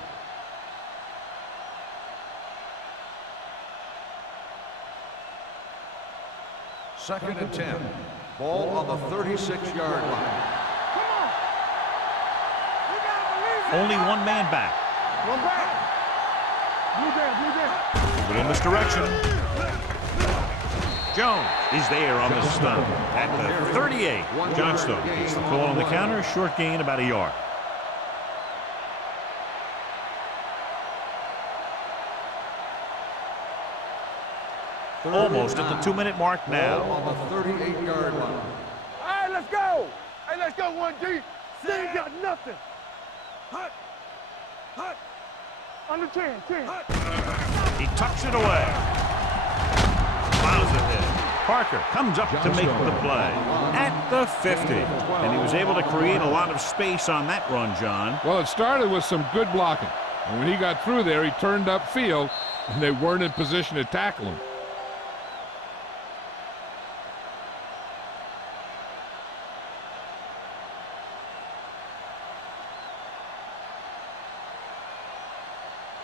2nd and 10. Ball on the 36-yard line. Come on. You gotta believe it. Only one man back. One back. Blue down. But in this direction. Jones is there on the stun at the 38. Johnstone gets the call on the counter. Short gain, about a yard. Almost at the 2-minute mark now. Ball on the 38-yard line. All right, let's go. Hey, let's go, 1D. They ain't got nothing. Hut. Hut. Under 10. He tucks it away. Fouls it in. Parker comes up to make the play at the 50. And he was able to create a lot of space on that run, John. Well, it started with some good blocking. And when he got through there, he turned upfield, and they weren't in position to tackle him.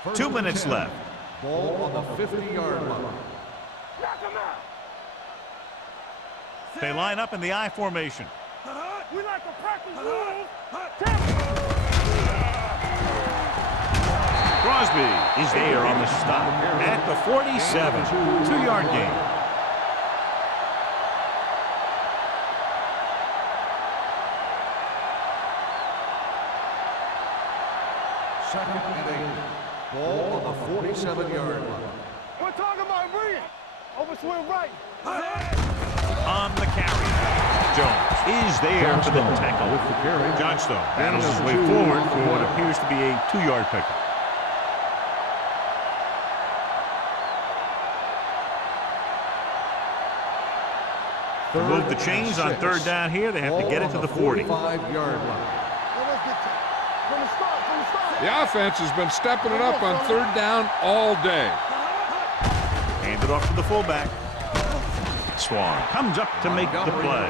First 2 and minutes 10. left. Ball on the 50-yard line. Knock him out. They line up in the I formation. We like to practice rules. Crosby is there on the stop at the 47. 2-yard gain. Second and 8. Ball on the 47-yard line. We're talking about Reed. Over swing right. On the carry. Jones is there for the tackle. Johnstone battles his way forward for what appears to be a 2-yard pickup. To move the chains on 3rd down here, they have to get it to the 40. 45-yard line. From the start. The offense has been stepping it up on 3rd down all day. Hand it off to the fullback. Swan comes up to make the play.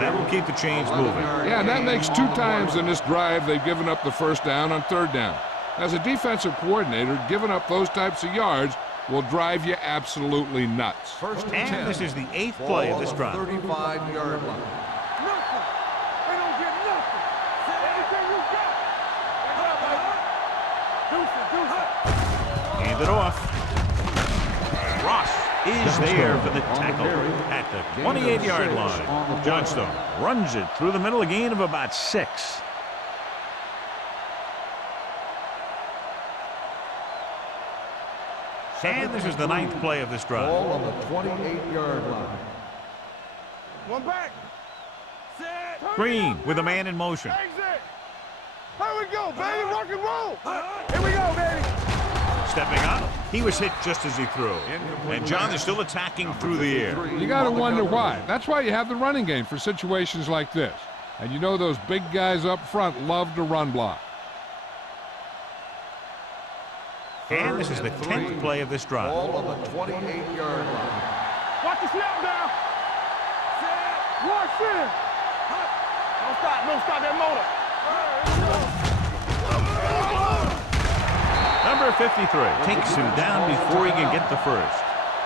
That will keep the chains moving. Yeah, and that makes 2 times in this drive they've given up the 1st down on 3rd down. As a defensive coordinator, giving up those types of yards will drive you absolutely nuts. First and And 10. this is the 8th play of this drive. 35-yard line. Nothing. They don't get nothing. Everything you got. Deuce it. Hand it off. Ross is there for the tackle at the 28-yard line. Johnstone runs it through the middle, a gain of about 6. And this is the 9th play of this drive. Ball on the 28-yard line. One back. Set. Green with a man in motion. Exit. Here we go, baby. Rock and roll. Here we go, baby. Stepping up, he was hit just as he threw. And John is still attacking through the air. You got to wonder why. That's why you have the running game for situations like this. And you know those big guys up front love to run block. And this is the 10th play of this drive. Ball on the 28-yard line. Watch the snap down. Set. Watch it. Don't stop that motor. Number 53 takes him down before he can get the first.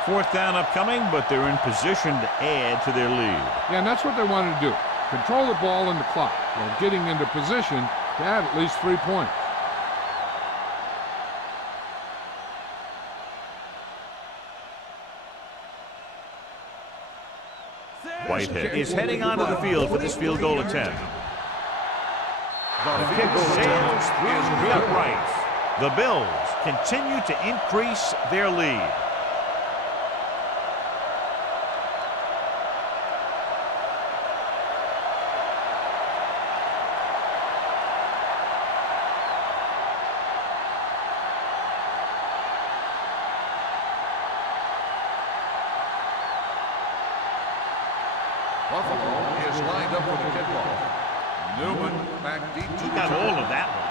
4th down upcoming, but they're in position to add to their lead. Yeah, and that's what they wanted to do. Control the ball and the clock while getting into position to add at least 3 points. Whitehead is heading onto the field for this field goal attempt. The kick sails through the uprights. The Bills continue to increase their lead. Buffalo is lined up for the kickoff. Newman back deep to He the got turn. hold of that one.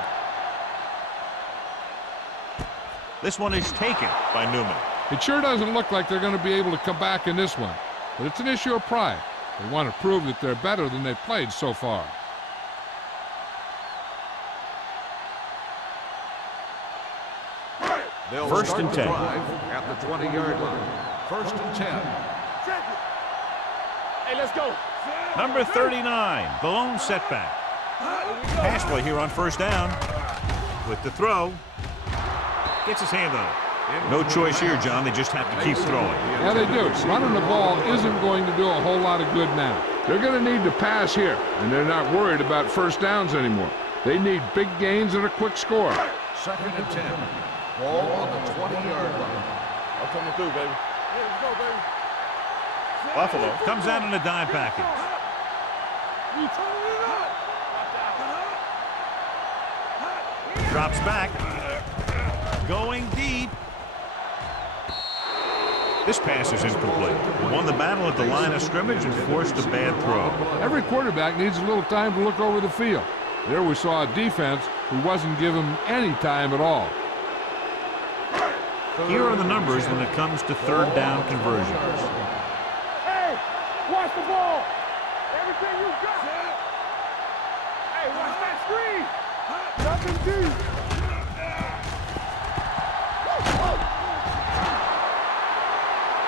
This one is taken by Newman. It sure doesn't look like they're going to be able to come back in this one, but it's an issue of pride. They want to prove that they're better than they've played so far. They'll First start and the 10. drive at the 20-yard line. First and 10. Check it. Hey, let's go. Number 39, the lone setback. Pass play here on first down. With the throw. Gets his hand on it. No choice here, John. They just have to keep throwing. Yeah, they do. Running the ball isn't going to do a whole lot of good now. They're going to need to pass here, and they're not worried about first downs anymore. They need big gains and a quick score. 2nd and 10. Ball on the 20-yard line. I'm coming through, baby. Yeah, let's go, baby. Buffalo comes out in a dime package. Drops back. Going deep. This pass is incomplete. He won the battle at the line of scrimmage and forced a bad throw. Every quarterback needs a little time to look over the field. There we saw a defense who wasn't given any time at all. Here are the numbers when it comes to third down conversions. Hey, watch the ball. Everything you got. Hey, watch that screen. Nothing deep.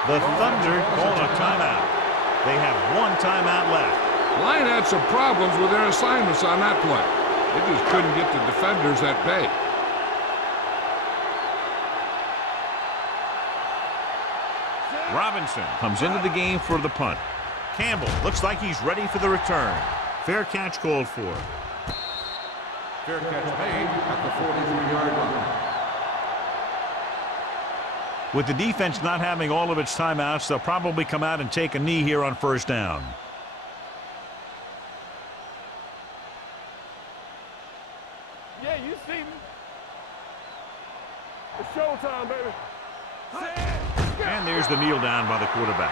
The Thunder call a timeout. They have one timeout left. Line had some problems with their assignments on that play. They just couldn't get the defenders at bay. Robinson comes into the game for the punt. Campbell looks like he's ready for the return. Fair catch called for. Fair catch made at the 43-yard line. With the defense not having all of its timeouts, they'll probably come out and take a knee here on first down. Yeah, you see me. It's showtime, baby. And there's the kneel down by the quarterback.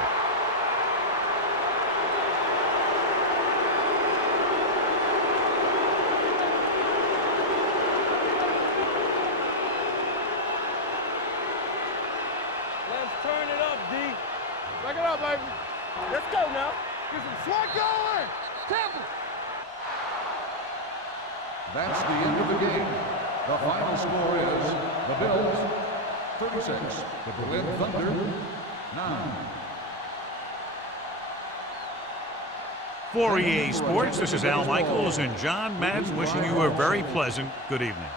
Let's turn it up, D. Back it up, baby. Let's go now. Get some swag going. Temple. That's the end of the game. The final score is the Bills 36, the Berlin Thunder 9. For EA Sports, this is Al Michaels and John Madden wishing you a very pleasant good evening.